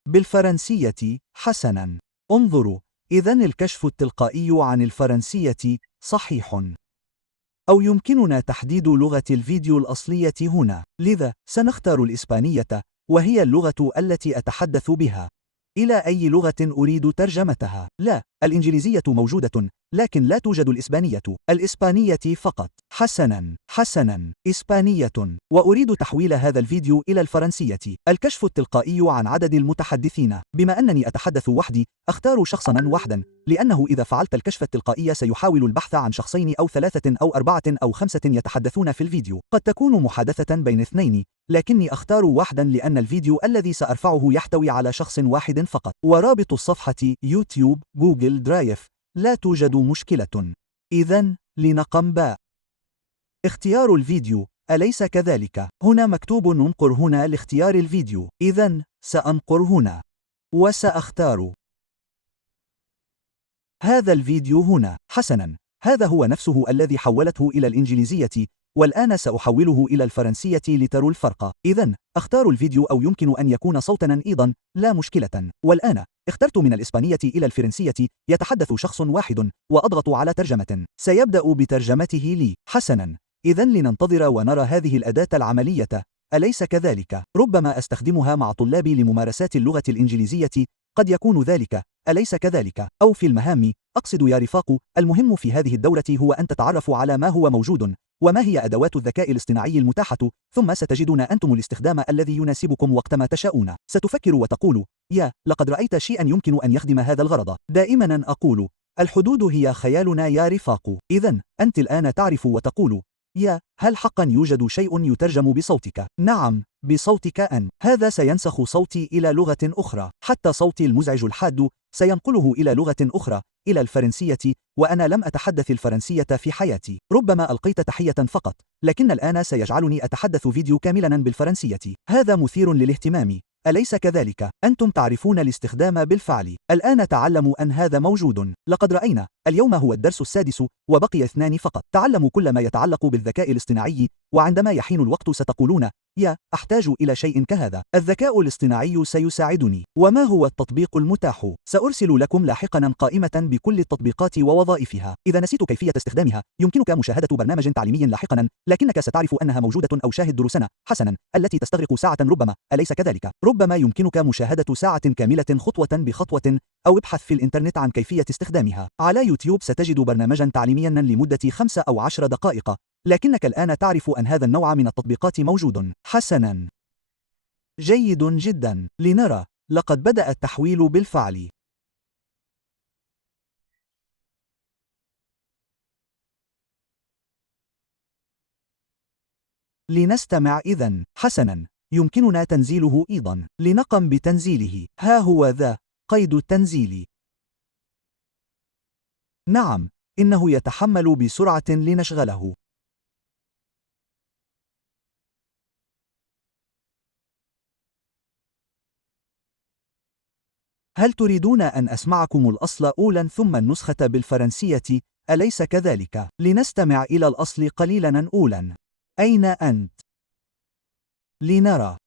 بالفرنسية. حسنا، انظروا، إذن الكشف التلقائي عن الفرنسية صحيح. أو يمكننا تحديد لغة الفيديو الأصلية هنا، لذا سنختار الإسبانية، وهي اللغة التي أتحدث بها. إلى أي لغة أريد ترجمتها؟ لا، الإنجليزية موجودة، لكن لا توجد الإسبانية. الإسبانية فقط. حسناً، إسبانية. وأريد تحويل هذا الفيديو إلى الفرنسية. الكشف التلقائي عن عدد المتحدثين. بما أنني أتحدث وحدي، أختار شخصاً واحداً، لأنه إذا فعلت الكشف التلقائي سيحاول البحث عن شخصين أو 3 أو 4 أو 5 يتحدثون في الفيديو. قد تكون محادثة بين 2، لكني أختار واحداً لأن الفيديو الذي سأرفعه يحتوي على شخص واحد فقط. ورابط الصفحة يوتيوب جوجل درايف. لا توجد مشكلة. إذن لنقم باء. اختيار الفيديو، أليس كذلك؟ هنا مكتوب انقر هنا لاختيار الفيديو. إذن سأنقر هنا، وسأختار هذا الفيديو هنا. حسناً، هذا هو نفسه الذي حولته إلى الإنجليزية، والآن سأحوله إلى الفرنسية لتروا الفرق. إذن أختار الفيديو، أو يمكن أن يكون صوتاً أيضاً، لا مشكلة. والآن اخترت من الإسبانية إلى الفرنسية، يتحدث شخص واحد، وأضغط على ترجمة. سيبدأ بترجمته لي. حسناً، إذن لننتظر ونرى هذه الأداة العملية، أليس كذلك؟ ربما أستخدمها مع طلابي لممارسات اللغة الإنجليزية، قد يكون ذلك، أليس كذلك؟ أو في المهام، أقصد يا رفاق. المهم في هذه الدورة هو أن تتعرفوا على ما هو موجود، وما هي أدوات الذكاء الاصطناعي المتاحة، ثم ستجدون أنتم الاستخدام الذي يناسبكم وقتما تشاءون. ستفكر وتقول: يا لقد رأيت شيئا يمكن أن يخدم هذا الغرض. دائما أقول: الحدود هي خيالنا يا رفاق. إذن أنت الآن تعرف وتقول: يا هل حقا يوجد شيء يترجم بصوتك؟ نعم، بصوتك أن. هذا سينسخ صوتي إلى لغة أخرى، حتى صوتي المزعج الحاد سينقله إلى لغة أخرى، إلى الفرنسية، وأنا لم أتحدث الفرنسية في حياتي. ربما ألقيت تحية فقط، لكن الآن سيجعلني أتحدث فيديو كاملا بالفرنسية. هذا مثير للاهتمام، أليس كذلك؟ أنتم تعرفون الاستخدام بالفعل. الآن تعلموا أن هذا موجود. لقد رأينا، اليوم هو الدرس السادس، وبقي 2 فقط. تعلموا كل ما يتعلق بالذكاء الاصطناعي، وعندما يحين الوقت ستقولون: يا أحتاج إلى شيء كهذا. الذكاء الاصطناعي سيساعدني. وما هو التطبيق المتاح؟ سأرسل لكم لاحقا قائمة بكل التطبيقات ووظائفها. إذا نسيت كيفية استخدامها، يمكنك مشاهدة برنامج تعليمي لاحقا، لكنك ستعرف أنها موجودة، أو شاهد دروسنا. حسنا، التي تستغرق ساعة ربما، أليس كذلك؟ ربما يمكنك مشاهدة ساعة كاملة خطوة بخطوة، أو ابحث في الإنترنت عن كيفية استخدامها. على يوتيوب ستجد برنامجا تعليميا لمدة 5 أو 10 دقائق، لكنك الآن تعرف أن هذا النوع من التطبيقات موجود. حسناً، جيد جدا. لنرى، لقد بدأ التحويل بالفعل. لنستمع إذن. حسناً، يمكننا تنزيله أيضا. لنقم بتنزيله. ها هو ذا قيد التنزيل. نعم، إنه يتحمل بسرعة لنشغله. هل تريدون أن أسمعكم الأصل أولاً ثم النسخة بالفرنسية، أليس كذلك؟ لنستمع إلى الأصل قليلاً أولاً. أين أنت؟ لنرى.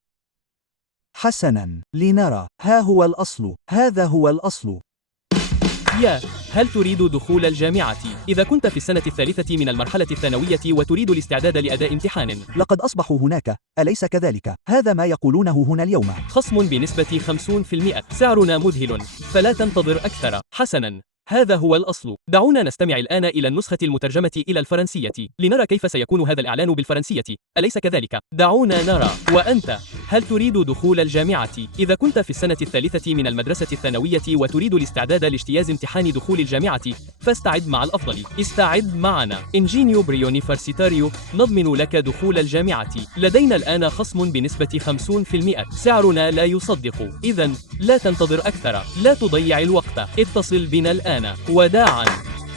حسناً، لنرى. ها هو الأصل. هذا هو الأصل. يا هل تريد دخول الجامعة؟ إذا كنت في السنة الثالثة من المرحلة الثانوية وتريد الاستعداد لأداء امتحان، لقد أصبحوا هناك، أليس كذلك؟ هذا ما يقولونه هنا اليوم. خصم بنسبة 50%. سعرنا مذهل، فلا تنتظر أكثر. حسناً، هذا هو الأصل. دعونا نستمع الآن إلى النسخة المترجمة إلى الفرنسية، لنرى كيف سيكون هذا الإعلان بالفرنسية، أليس كذلك؟ دعونا نرى. وأنت، هل تريد دخول الجامعة؟ إذا كنت في السنة الثالثة من المدرسة الثانوية وتريد الاستعداد لاجتياز امتحان دخول الجامعة، فاستعد مع الأفضل. استعد معنا. إنجينيو بريونيفرسيتاريو، نضمن لك دخول الجامعة. لدينا الآن خصم بنسبة 50%. سعرنا لا يصدق. إذن لا تنتظر أكثر، لا تضيع الوقت، اتصل بنا الآن. وداعاً.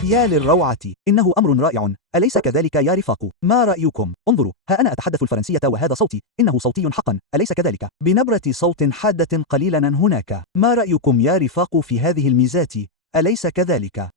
يا للروعة، إنه أمر رائع، أليس كذلك يا رفاق؟ ما رأيكم؟ انظروا، ها أنا أتحدث الفرنسية وهذا صوتي، إنه صوتي حقا، أليس كذلك؟ بنبرة صوت حادة قليلا هناك. ما رأيكم يا رفاق في هذه الميزات؟ أليس كذلك؟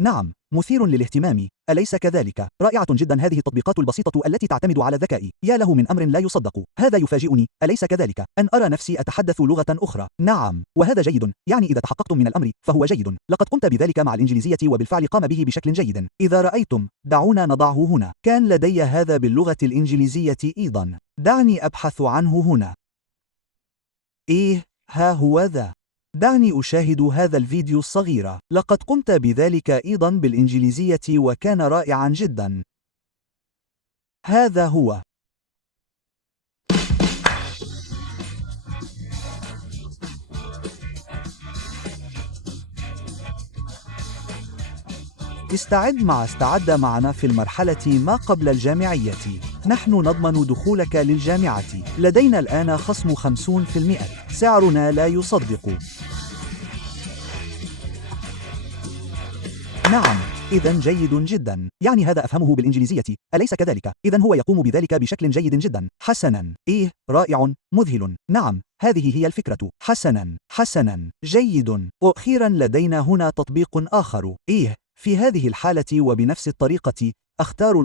نعم، مثير للاهتمام، أليس كذلك؟ رائعة جدا هذه التطبيقات البسيطة التي تعتمد على الذكاء، يا له من أمر لا يصدق، هذا يفاجئني، أليس كذلك؟ أن أرى نفسي أتحدث لغة أخرى، نعم، وهذا جيد، يعني إذا تحققتم من الأمر فهو جيد، لقد قمت بذلك مع الإنجليزية وبالفعل قام به بشكل جيد، إذا رأيتم، دعونا نضعه هنا، كان لدي هذا باللغة الإنجليزية أيضا، دعني أبحث عنه هنا. إيه، ها هو ذا. دعني أشاهد هذا الفيديو الصغير، لقد قمت بذلك أيضا بالإنجليزية وكان رائعا جدا. هذا هو. استعد معنا في المرحلة ما قبل الجامعية. نحن نضمن دخولك للجامعة. لدينا الآن خصم 50%. سعرنا لا يصدق. نعم، إذن جيد جدا. يعني هذا أفهمه بالإنجليزية، أليس كذلك؟ إذن هو يقوم بذلك بشكل جيد جدا. حسنا. إيه، رائع، مذهل. نعم، هذه هي الفكرة. حسنا، جيد. وأخيرا لدينا هنا تطبيق آخر. إيه، في هذه الحالة وبنفس الطريقة أختار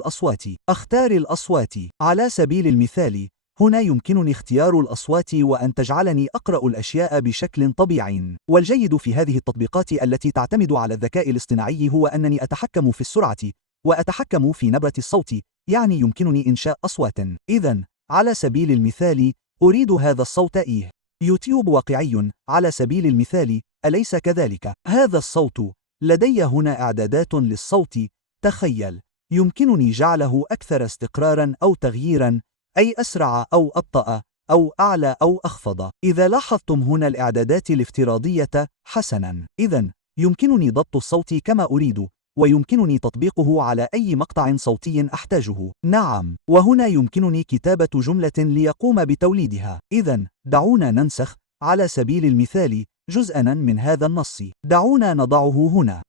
الأصوات. على سبيل المثال، هنا يمكنني اختيار الأصوات وأن تجعلني أقرأ الأشياء بشكل طبيعي. والجيد في هذه التطبيقات التي تعتمد على الذكاء الاصطناعي هو أنني أتحكم في السرعة وأتحكم في نبرة الصوت، يعني يمكنني إنشاء أصوات. إذن، على سبيل المثال، أريد هذا الصوت. إيه، يوتيوب واقعي، على سبيل المثال، أليس كذلك؟ هذا الصوت، لدي هنا إعدادات للصوت، تخيل، يمكنني جعله أكثر استقراراً أو تغييراً، أي أسرع أو أبطأ أو أعلى أو أخفض. إذا لاحظتم هنا الإعدادات الافتراضية، حسناً، إذن يمكنني ضبط الصوت كما أريد، ويمكنني تطبيقه على أي مقطع صوتي أحتاجه. نعم، وهنا يمكنني كتابة جملة ليقوم بتوليدها. إذن دعونا ننسخ، على سبيل المثال، جزءاً من هذا النص. دعونا نضعه هنا.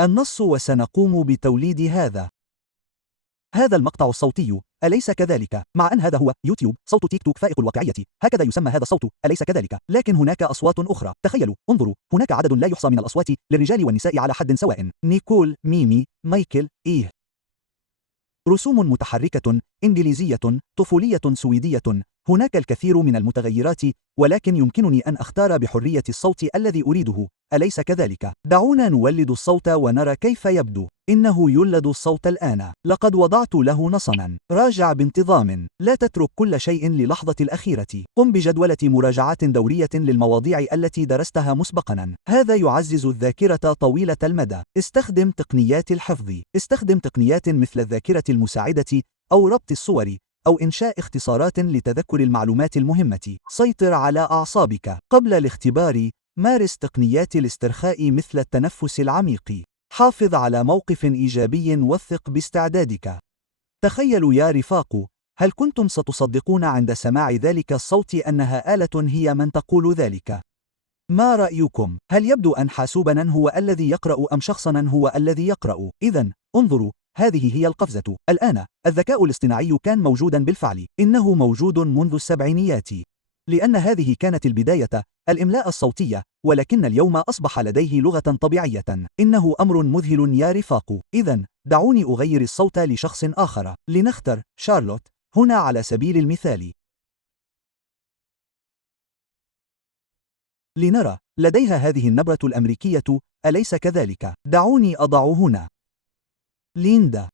النص وسنقوم بتوليد هذا المقطع الصوتي، أليس كذلك؟ مع أن هذا هو يوتيوب، صوت تيك توك فائق الواقعية، هكذا يسمى هذا الصوت، أليس كذلك؟ لكن هناك أصوات أخرى، تخيلوا، انظروا، هناك عدد لا يحصى من الأصوات للرجال والنساء على حد سواء. نيكول، ميمي، مايكل، إيه. رسوم متحركة، إنجليزية، طفولية، سويدية، هناك الكثير من المتغيرات، ولكن يمكنني أن أختار بحرية الصوت الذي أريده، أليس كذلك؟ دعونا نولد الصوت ونرى كيف يبدو. إنه يولد الصوت الآن. لقد وضعت له نصاً. راجع بانتظام. لا تترك كل شيء للحظة الأخيرة. قم بجدولة مراجعات دورية للمواضيع التي درستها مسبقاً. هذا يعزز الذاكرة طويلة المدى. استخدم تقنيات الحفظ. استخدم تقنيات مثل الذاكرة المساعدة أو ربط الصور أو إنشاء اختصارات لتذكر المعلومات المهمة. سيطر على أعصابك. قبل الاختبار، مارس تقنيات الاسترخاء مثل التنفس العميق. حافظ على موقف إيجابي وثق باستعدادك. تخيلوا يا رفاق، هل كنتم ستصدقون عند سماع ذلك الصوت أنها آلة هي من تقول ذلك؟ ما رأيكم؟ هل يبدو أن حاسوبنا هو الذي يقرأ أم شخصنا هو الذي يقرأ؟ إذن، انظروا، هذه هي القفزة. الآن، الذكاء الاصطناعي كان موجودا بالفعل. إنه موجود منذ السبعينيات. لأن هذه كانت البداية، الإملاء الصوتية، ولكن اليوم أصبح لديه لغة طبيعية. إنه أمر مذهل يا رفاق. إذن، دعوني أغير الصوت لشخص آخر. لنختر شارلوت هنا على سبيل المثال. لنرى، لديها هذه النبرة الأمريكية، أليس كذلك؟ دعوني أضع هنا ليندا.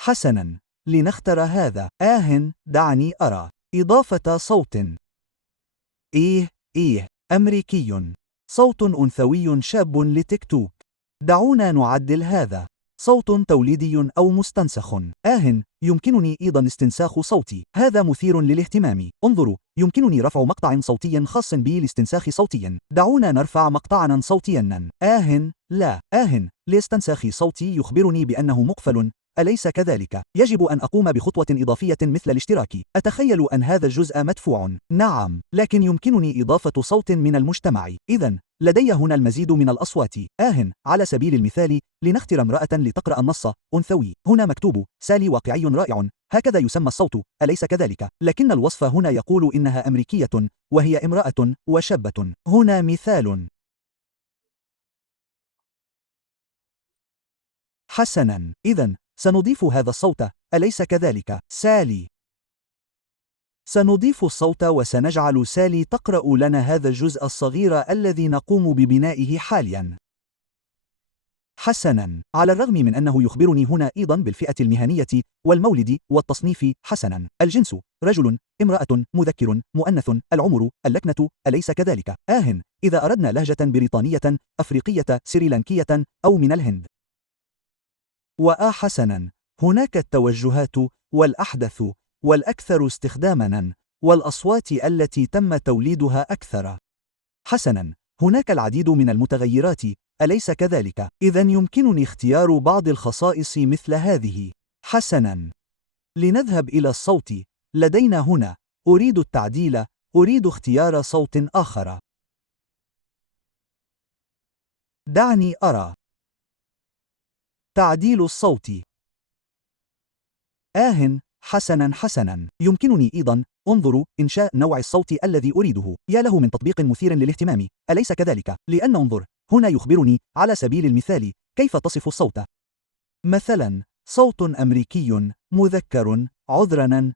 حسناً، لنختر هذا. دعني أرى. إضافة صوت. إيه، أمريكي. صوت أنثوي شاب لتيك توك. دعونا نعدل هذا. صوت توليدي أو مستنسخ. يمكنني أيضا استنساخ صوتي. هذا مثير للاهتمام. انظروا، يمكنني رفع مقطع صوتي خاص بي لاستنساخ صوتي. دعونا نرفع مقطعنا صوتيا. لا. لاستنساخ صوتي يخبرني بأنه مقفل، أليس كذلك؟ يجب أن أقوم بخطوة إضافية مثل الاشتراك. أتخيل أن هذا الجزء مدفوع. نعم، لكن يمكنني إضافة صوت من المجتمع. إذن لدي هنا المزيد من الأصوات. على سبيل المثال، لنختر امرأة لتقرأ النص. أنثوي. هنا مكتوب: سالي واقعي رائع. هكذا يسمى الصوت، أليس كذلك؟ لكن الوصف هنا يقول إنها أمريكية، وهي امرأة وشابة. هنا مثال. حسناً، إذن سنضيف هذا الصوت، أليس كذلك؟ سالي. سنضيف الصوت وسنجعل سالي تقرأ لنا هذا الجزء الصغير الذي نقوم ببنائه حالياً. حسناً، على الرغم من أنه يخبرني هنا أيضاً بالفئة المهنية والمولد والتصنيف. حسناً، الجنس: رجل، امرأة، مذكر، مؤنث، العمر، اللكنة، أليس كذلك؟ إذا أردنا لهجة بريطانية، أفريقية، سريلانكية، أو من الهند. حسناً، هناك التوجهات والأحدث والأكثر استخداماً والأصوات التي تم توليدها أكثر. حسناً، هناك العديد من المتغيرات، أليس كذلك؟ إذن يمكنني اختيار بعض الخصائص مثل هذه. حسناً، لنذهب إلى الصوت. لدينا هنا: أريد التعديل، أريد اختيار صوت آخر. دعني أرى. تعديل الصوت. حسناً، يمكنني أيضاً: انظروا، إنشاء نوع الصوت الذي أريده. يا له من تطبيق مثير للاهتمام، أليس كذلك؟ لأن انظر، هنا يخبرني على سبيل المثال كيف تصف الصوت. مثلاً: صوت أمريكي مذكر عذراً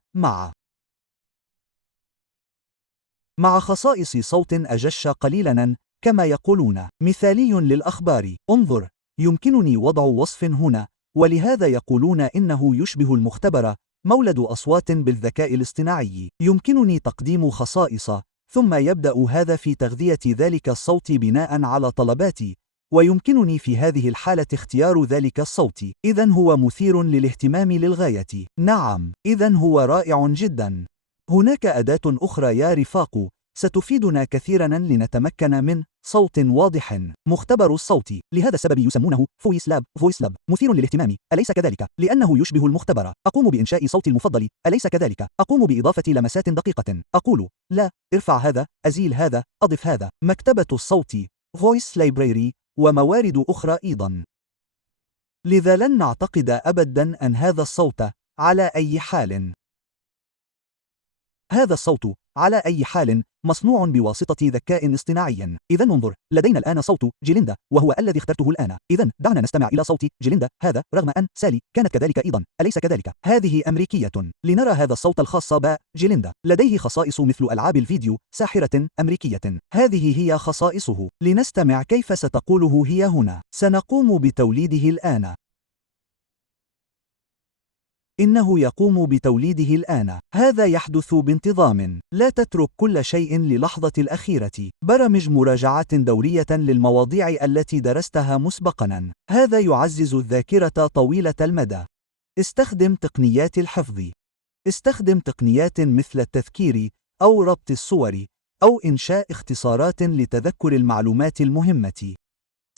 مع خصائص صوت أجش قليلاً كما يقولون. مثالي للأخبار. انظر، يمكنني وضع وصف هنا، ولهذا يقولون إنه يشبه المختبر، مولد أصوات بالذكاء الاصطناعي. يمكنني تقديم خصائص، ثم يبدأ هذا في تغذية ذلك الصوت بناء على طلباتي، ويمكنني في هذه الحالة اختيار ذلك الصوت. إذن هو مثير للاهتمام للغاية. نعم، إذن هو رائع جدا. هناك أداة أخرى يا رفاق ستفيدنا كثيرا لنتمكن من صوت واضح. مختبر الصوت. لهذا السبب يسمونه فويس لاب. مثير للاهتمام، أليس كذلك؟ لأنه يشبه المختبر. أقوم بإنشاء صوتي المفضل، أليس كذلك؟ أقوم بإضافة لمسات دقيقة. أقول: لا، ارفع هذا، أزيل هذا، أضف هذا. مكتبة الصوت Voice Library وموارد أخرى أيضا. لذا لن نعتقد أبدا أن هذا الصوت على أي حال. هذا الصوت على أي حال مصنوع بواسطة ذكاء اصطناعي. إذن انظر، لدينا الآن صوت جيليندا، وهو الذي اخترته الآن. إذن دعنا نستمع إلى صوت جيليندا هذا، رغم أن سالي كانت كذلك أيضا، أليس كذلك؟ هذه أمريكية. لنرى هذا الصوت الخاص بجيليندا. لديه خصائص مثل ألعاب الفيديو، ساحرة أمريكية. هذه هي خصائصه. لنستمع كيف ستقوله هي هنا. سنقوم بتوليده الآن. إنه يقوم بتوليده الآن. هذا يحدث بانتظام. لا تترك كل شيء للحظة الأخيرة. برمج مراجعات دورية للمواضيع التي درستها مسبقاً. هذا يعزز الذاكرة طويلة المدى. استخدم تقنيات الحفظ. استخدم تقنيات مثل التذكير أو ربط الصور أو إنشاء اختصارات لتذكر المعلومات المهمة.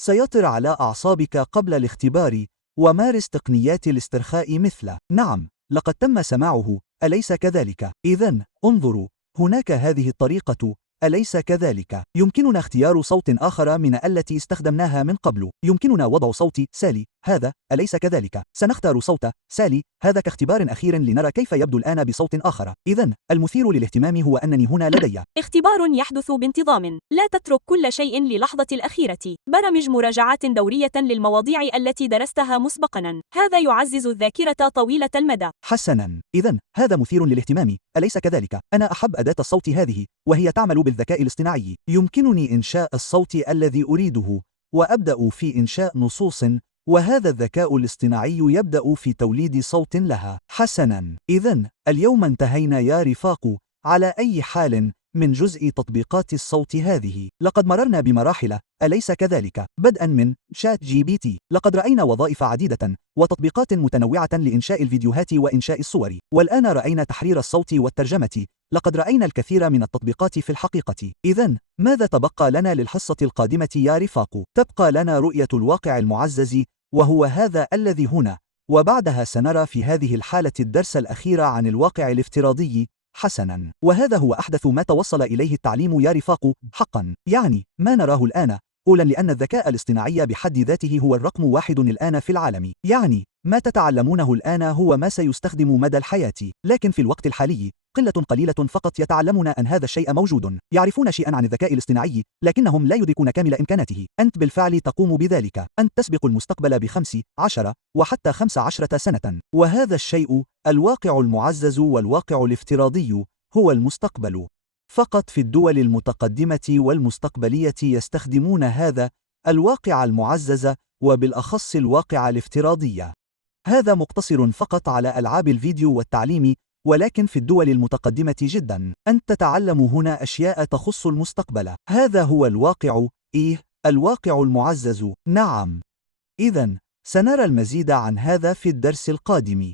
سيطر على أعصابك قبل الاختبار، ومارس تقنيات الاسترخاء مثل: نعم، لقد تم سماعه، أليس كذلك؟ إذن انظروا، هناك هذه الطريقة، أليس كذلك؟ يمكننا اختيار صوت آخر من التي استخدمناها من قبل. يمكننا وضع صوت سالي هذا، أليس كذلك؟ سنختار صوت سالي هذا كاختبار أخير لنرى كيف يبدو الآن بصوت آخر. إذن المثير للاهتمام هو أنني هنا لدي اختبار يحدث بانتظام. لا تترك كل شيء للحظة الأخيرة. برمج مراجعات دورية للمواضيع التي درستها مسبقاً. هذا يعزز الذاكرة طويلة المدى. حسناً، إذن هذا مثير للاهتمام، أليس كذلك؟ أنا أحب أداة الصوت هذه، وهي تعمل بالذكاء الاصطناعي. يمكنني إنشاء الصوت الذي أريده، وأبدأ في إنشاء نصوص، وهذا الذكاء الاصطناعي يبدأ في توليد صوت لها. حسناً، إذن اليوم انتهينا يا رفاق، على أي حال، من جزء تطبيقات الصوت هذه. لقد مررنا بمراحل، أليس كذلك؟ بدءاً من شات جي بي تي. لقد رأينا وظائف عديدة وتطبيقات متنوعة لإنشاء الفيديوهات وإنشاء الصور، والآن رأينا تحرير الصوت والترجمة. لقد رأينا الكثير من التطبيقات في الحقيقة. إذن ماذا تبقى لنا للحصة القادمة يا رفاق؟ تبقى لنا رؤية الواقع المعزز، وهو هذا الذي هنا، وبعدها سنرى في هذه الحالة الدرس الأخير عن الواقع الافتراضي. حسناً، وهذا هو أحدث ما توصل إليه التعليم يا رفاق، حقاً، يعني ما نراه الآن. أولاً لأن الذكاء الاصطناعي بحد ذاته هو الرقم 1 الآن في العالم، يعني ما تتعلمونه الآن هو ما سيستخدم مدى الحياة، لكن في الوقت الحالي قلة قليلة فقط يتعلمون أن هذا الشيء موجود، يعرفون شيئاً عن الذكاء الاصطناعي لكنهم لا يدركون كامل إمكاناته. أنت بالفعل تقوم بذلك، أنت تسبق المستقبل ب5 10 وحتى 15 سنة، وهذا الشيء الواقع المعزز والواقع الافتراضي هو المستقبل. فقط في الدول المتقدمة والمستقبلية يستخدمون هذا الواقع المعزز وبالأخص الواقع الافتراضي. هذا مقتصر فقط على ألعاب الفيديو والتعليم، ولكن في الدول المتقدمة جدا أنت تتعلم هنا أشياء تخص المستقبل. هذا هو الواقع، الواقع المعزز. نعم. إذن سنرى المزيد عن هذا في الدرس القادم.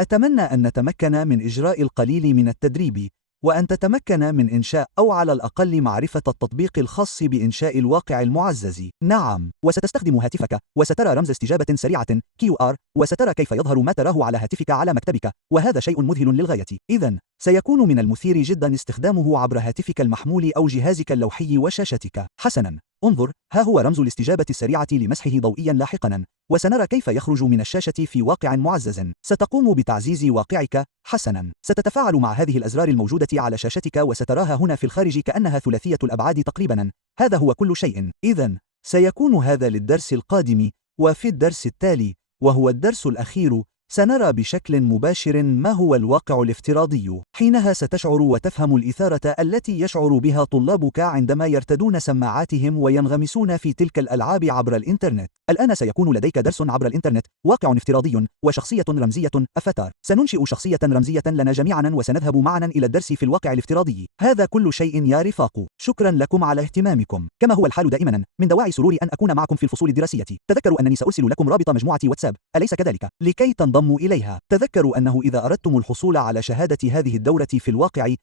أتمنى أن نتمكن من إجراء القليل من التدريب، وأن تتمكن من إنشاء أو على الأقل معرفة التطبيق الخاص بإنشاء الواقع المعزز. نعم، وستستخدم هاتفك، وسترى رمز استجابة سريعة QR، وسترى كيف يظهر ما تراه على هاتفك على مكتبك، وهذا شيء مذهل للغاية. إذن سيكون من المثير جدا استخدامه عبر هاتفك المحمول أو جهازك اللوحي وشاشتك. حسنا، انظر، ها هو رمز الاستجابة السريعة لمسحه ضوئيا لاحقا، وسنرى كيف يخرج من الشاشة في واقع معزز. ستقوم بتعزيز واقعك. حسنا، ستتفاعل مع هذه الأزرار الموجودة على شاشتك وستراها هنا في الخارج كأنها ثلاثية الأبعاد تقريبا. هذا هو كل شيء. إذن سيكون هذا للدرس القادم، وفي الدرس التالي وهو الدرس الأخير سنرى بشكل مباشر ما هو الواقع الافتراضي. حينها ستشعر وتفهم الإثارة التي يشعر بها طلابك عندما يرتدون سماعاتهم وينغمسون في تلك الألعاب عبر الإنترنت. الآن سيكون لديك درس عبر الإنترنت، واقع افتراضي وشخصية رمزية أفاتار. سننشئ شخصية رمزية لنا جميعا وسنذهب معا إلى الدرس في الواقع الافتراضي. هذا كل شيء يا رفاق. شكرا لكم على اهتمامكم. كما هو الحال دائما، من دواعي سروري أن أكون معكم في الفصول الدراسية. تذكروا أنني سأرسل لكم رابط مجموعة واتساب، أليس كذلك؟ لكي تنضموا إليها. تذكروا أنه إذا أردتم الحصول على شهادة هذه الدورة في الواقع،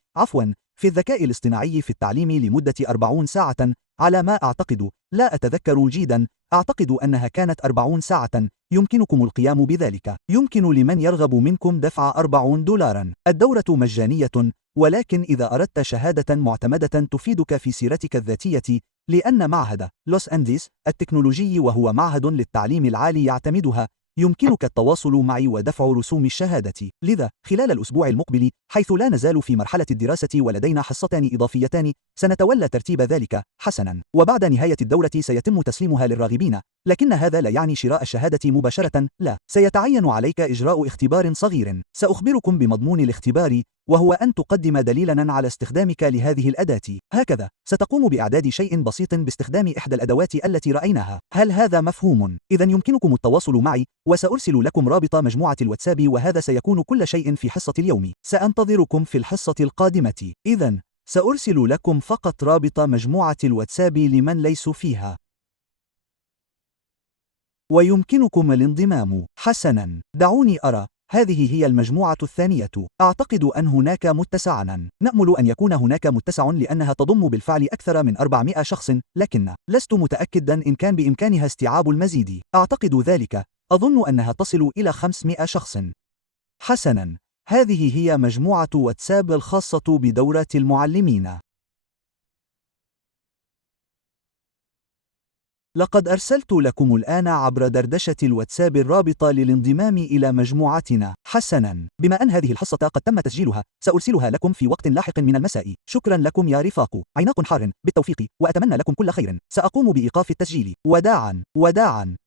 في الذكاء الاصطناعي في التعليم لمدة 40 ساعة، على ما أعتقد، لا أتذكر جيدا، أعتقد أنها كانت 40 ساعة، يمكنكم القيام بذلك. يمكن لمن يرغب منكم دفع $40. الدورة مجانية، ولكن إذا أردت شهادة معتمدة تفيدك في سيرتك الذاتية، لأن معهد لوس أنجلوس التكنولوجي وهو معهد للتعليم العالي يعتمدها، يمكنك التواصل معي ودفع رسوم الشهادة. لذا خلال الأسبوع المقبل، حيث لا نزال في مرحلة الدراسة ولدينا حصتان إضافيتان، سنتولى ترتيب ذلك. حسنا، وبعد نهاية الدورة سيتم تسليمها للراغبين، لكن هذا لا يعني شراء الشهادة مباشرة، لا، سيتعين عليك إجراء اختبار صغير. سأخبركم بمضمون الاختبار، وهو أن تقدم دليلا على استخدامك لهذه الأداة. هكذا ستقوم بإعداد شيء بسيط باستخدام إحدى الأدوات التي رأيناها. هل هذا مفهوم؟ إذا يمكنكم التواصل معي، وسأرسل لكم رابط مجموعة الواتساب، وهذا سيكون كل شيء في حصة اليوم. سأنتظركم في الحصة القادمة. إذا سأرسل لكم فقط رابط مجموعة الواتساب لمن ليسوا فيها، ويمكنكم الانضمام. حسنا، دعوني أرى. هذه هي المجموعة الثانية. أعتقد أن هناك متسعا. نأمل أن يكون هناك متسع لأنها تضم بالفعل أكثر من 400 شخص، لكن لست متأكدا إن كان بإمكانها استيعاب المزيد. أعتقد ذلك. أظن أنها تصل إلى 500 شخص. حسنا، هذه هي مجموعة واتساب الخاصة بدورة المعلمين. لقد أرسلت لكم الآن عبر دردشة الواتساب الرابط للانضمام إلى مجموعتنا. حسنا، بما أن هذه الحصة قد تم تسجيلها، سأرسلها لكم في وقت لاحق من المساء. شكرا لكم يا رفاق. عناق حار، بالتوفيق، وأتمنى لكم كل خير. سأقوم بإيقاف التسجيل. وداعا.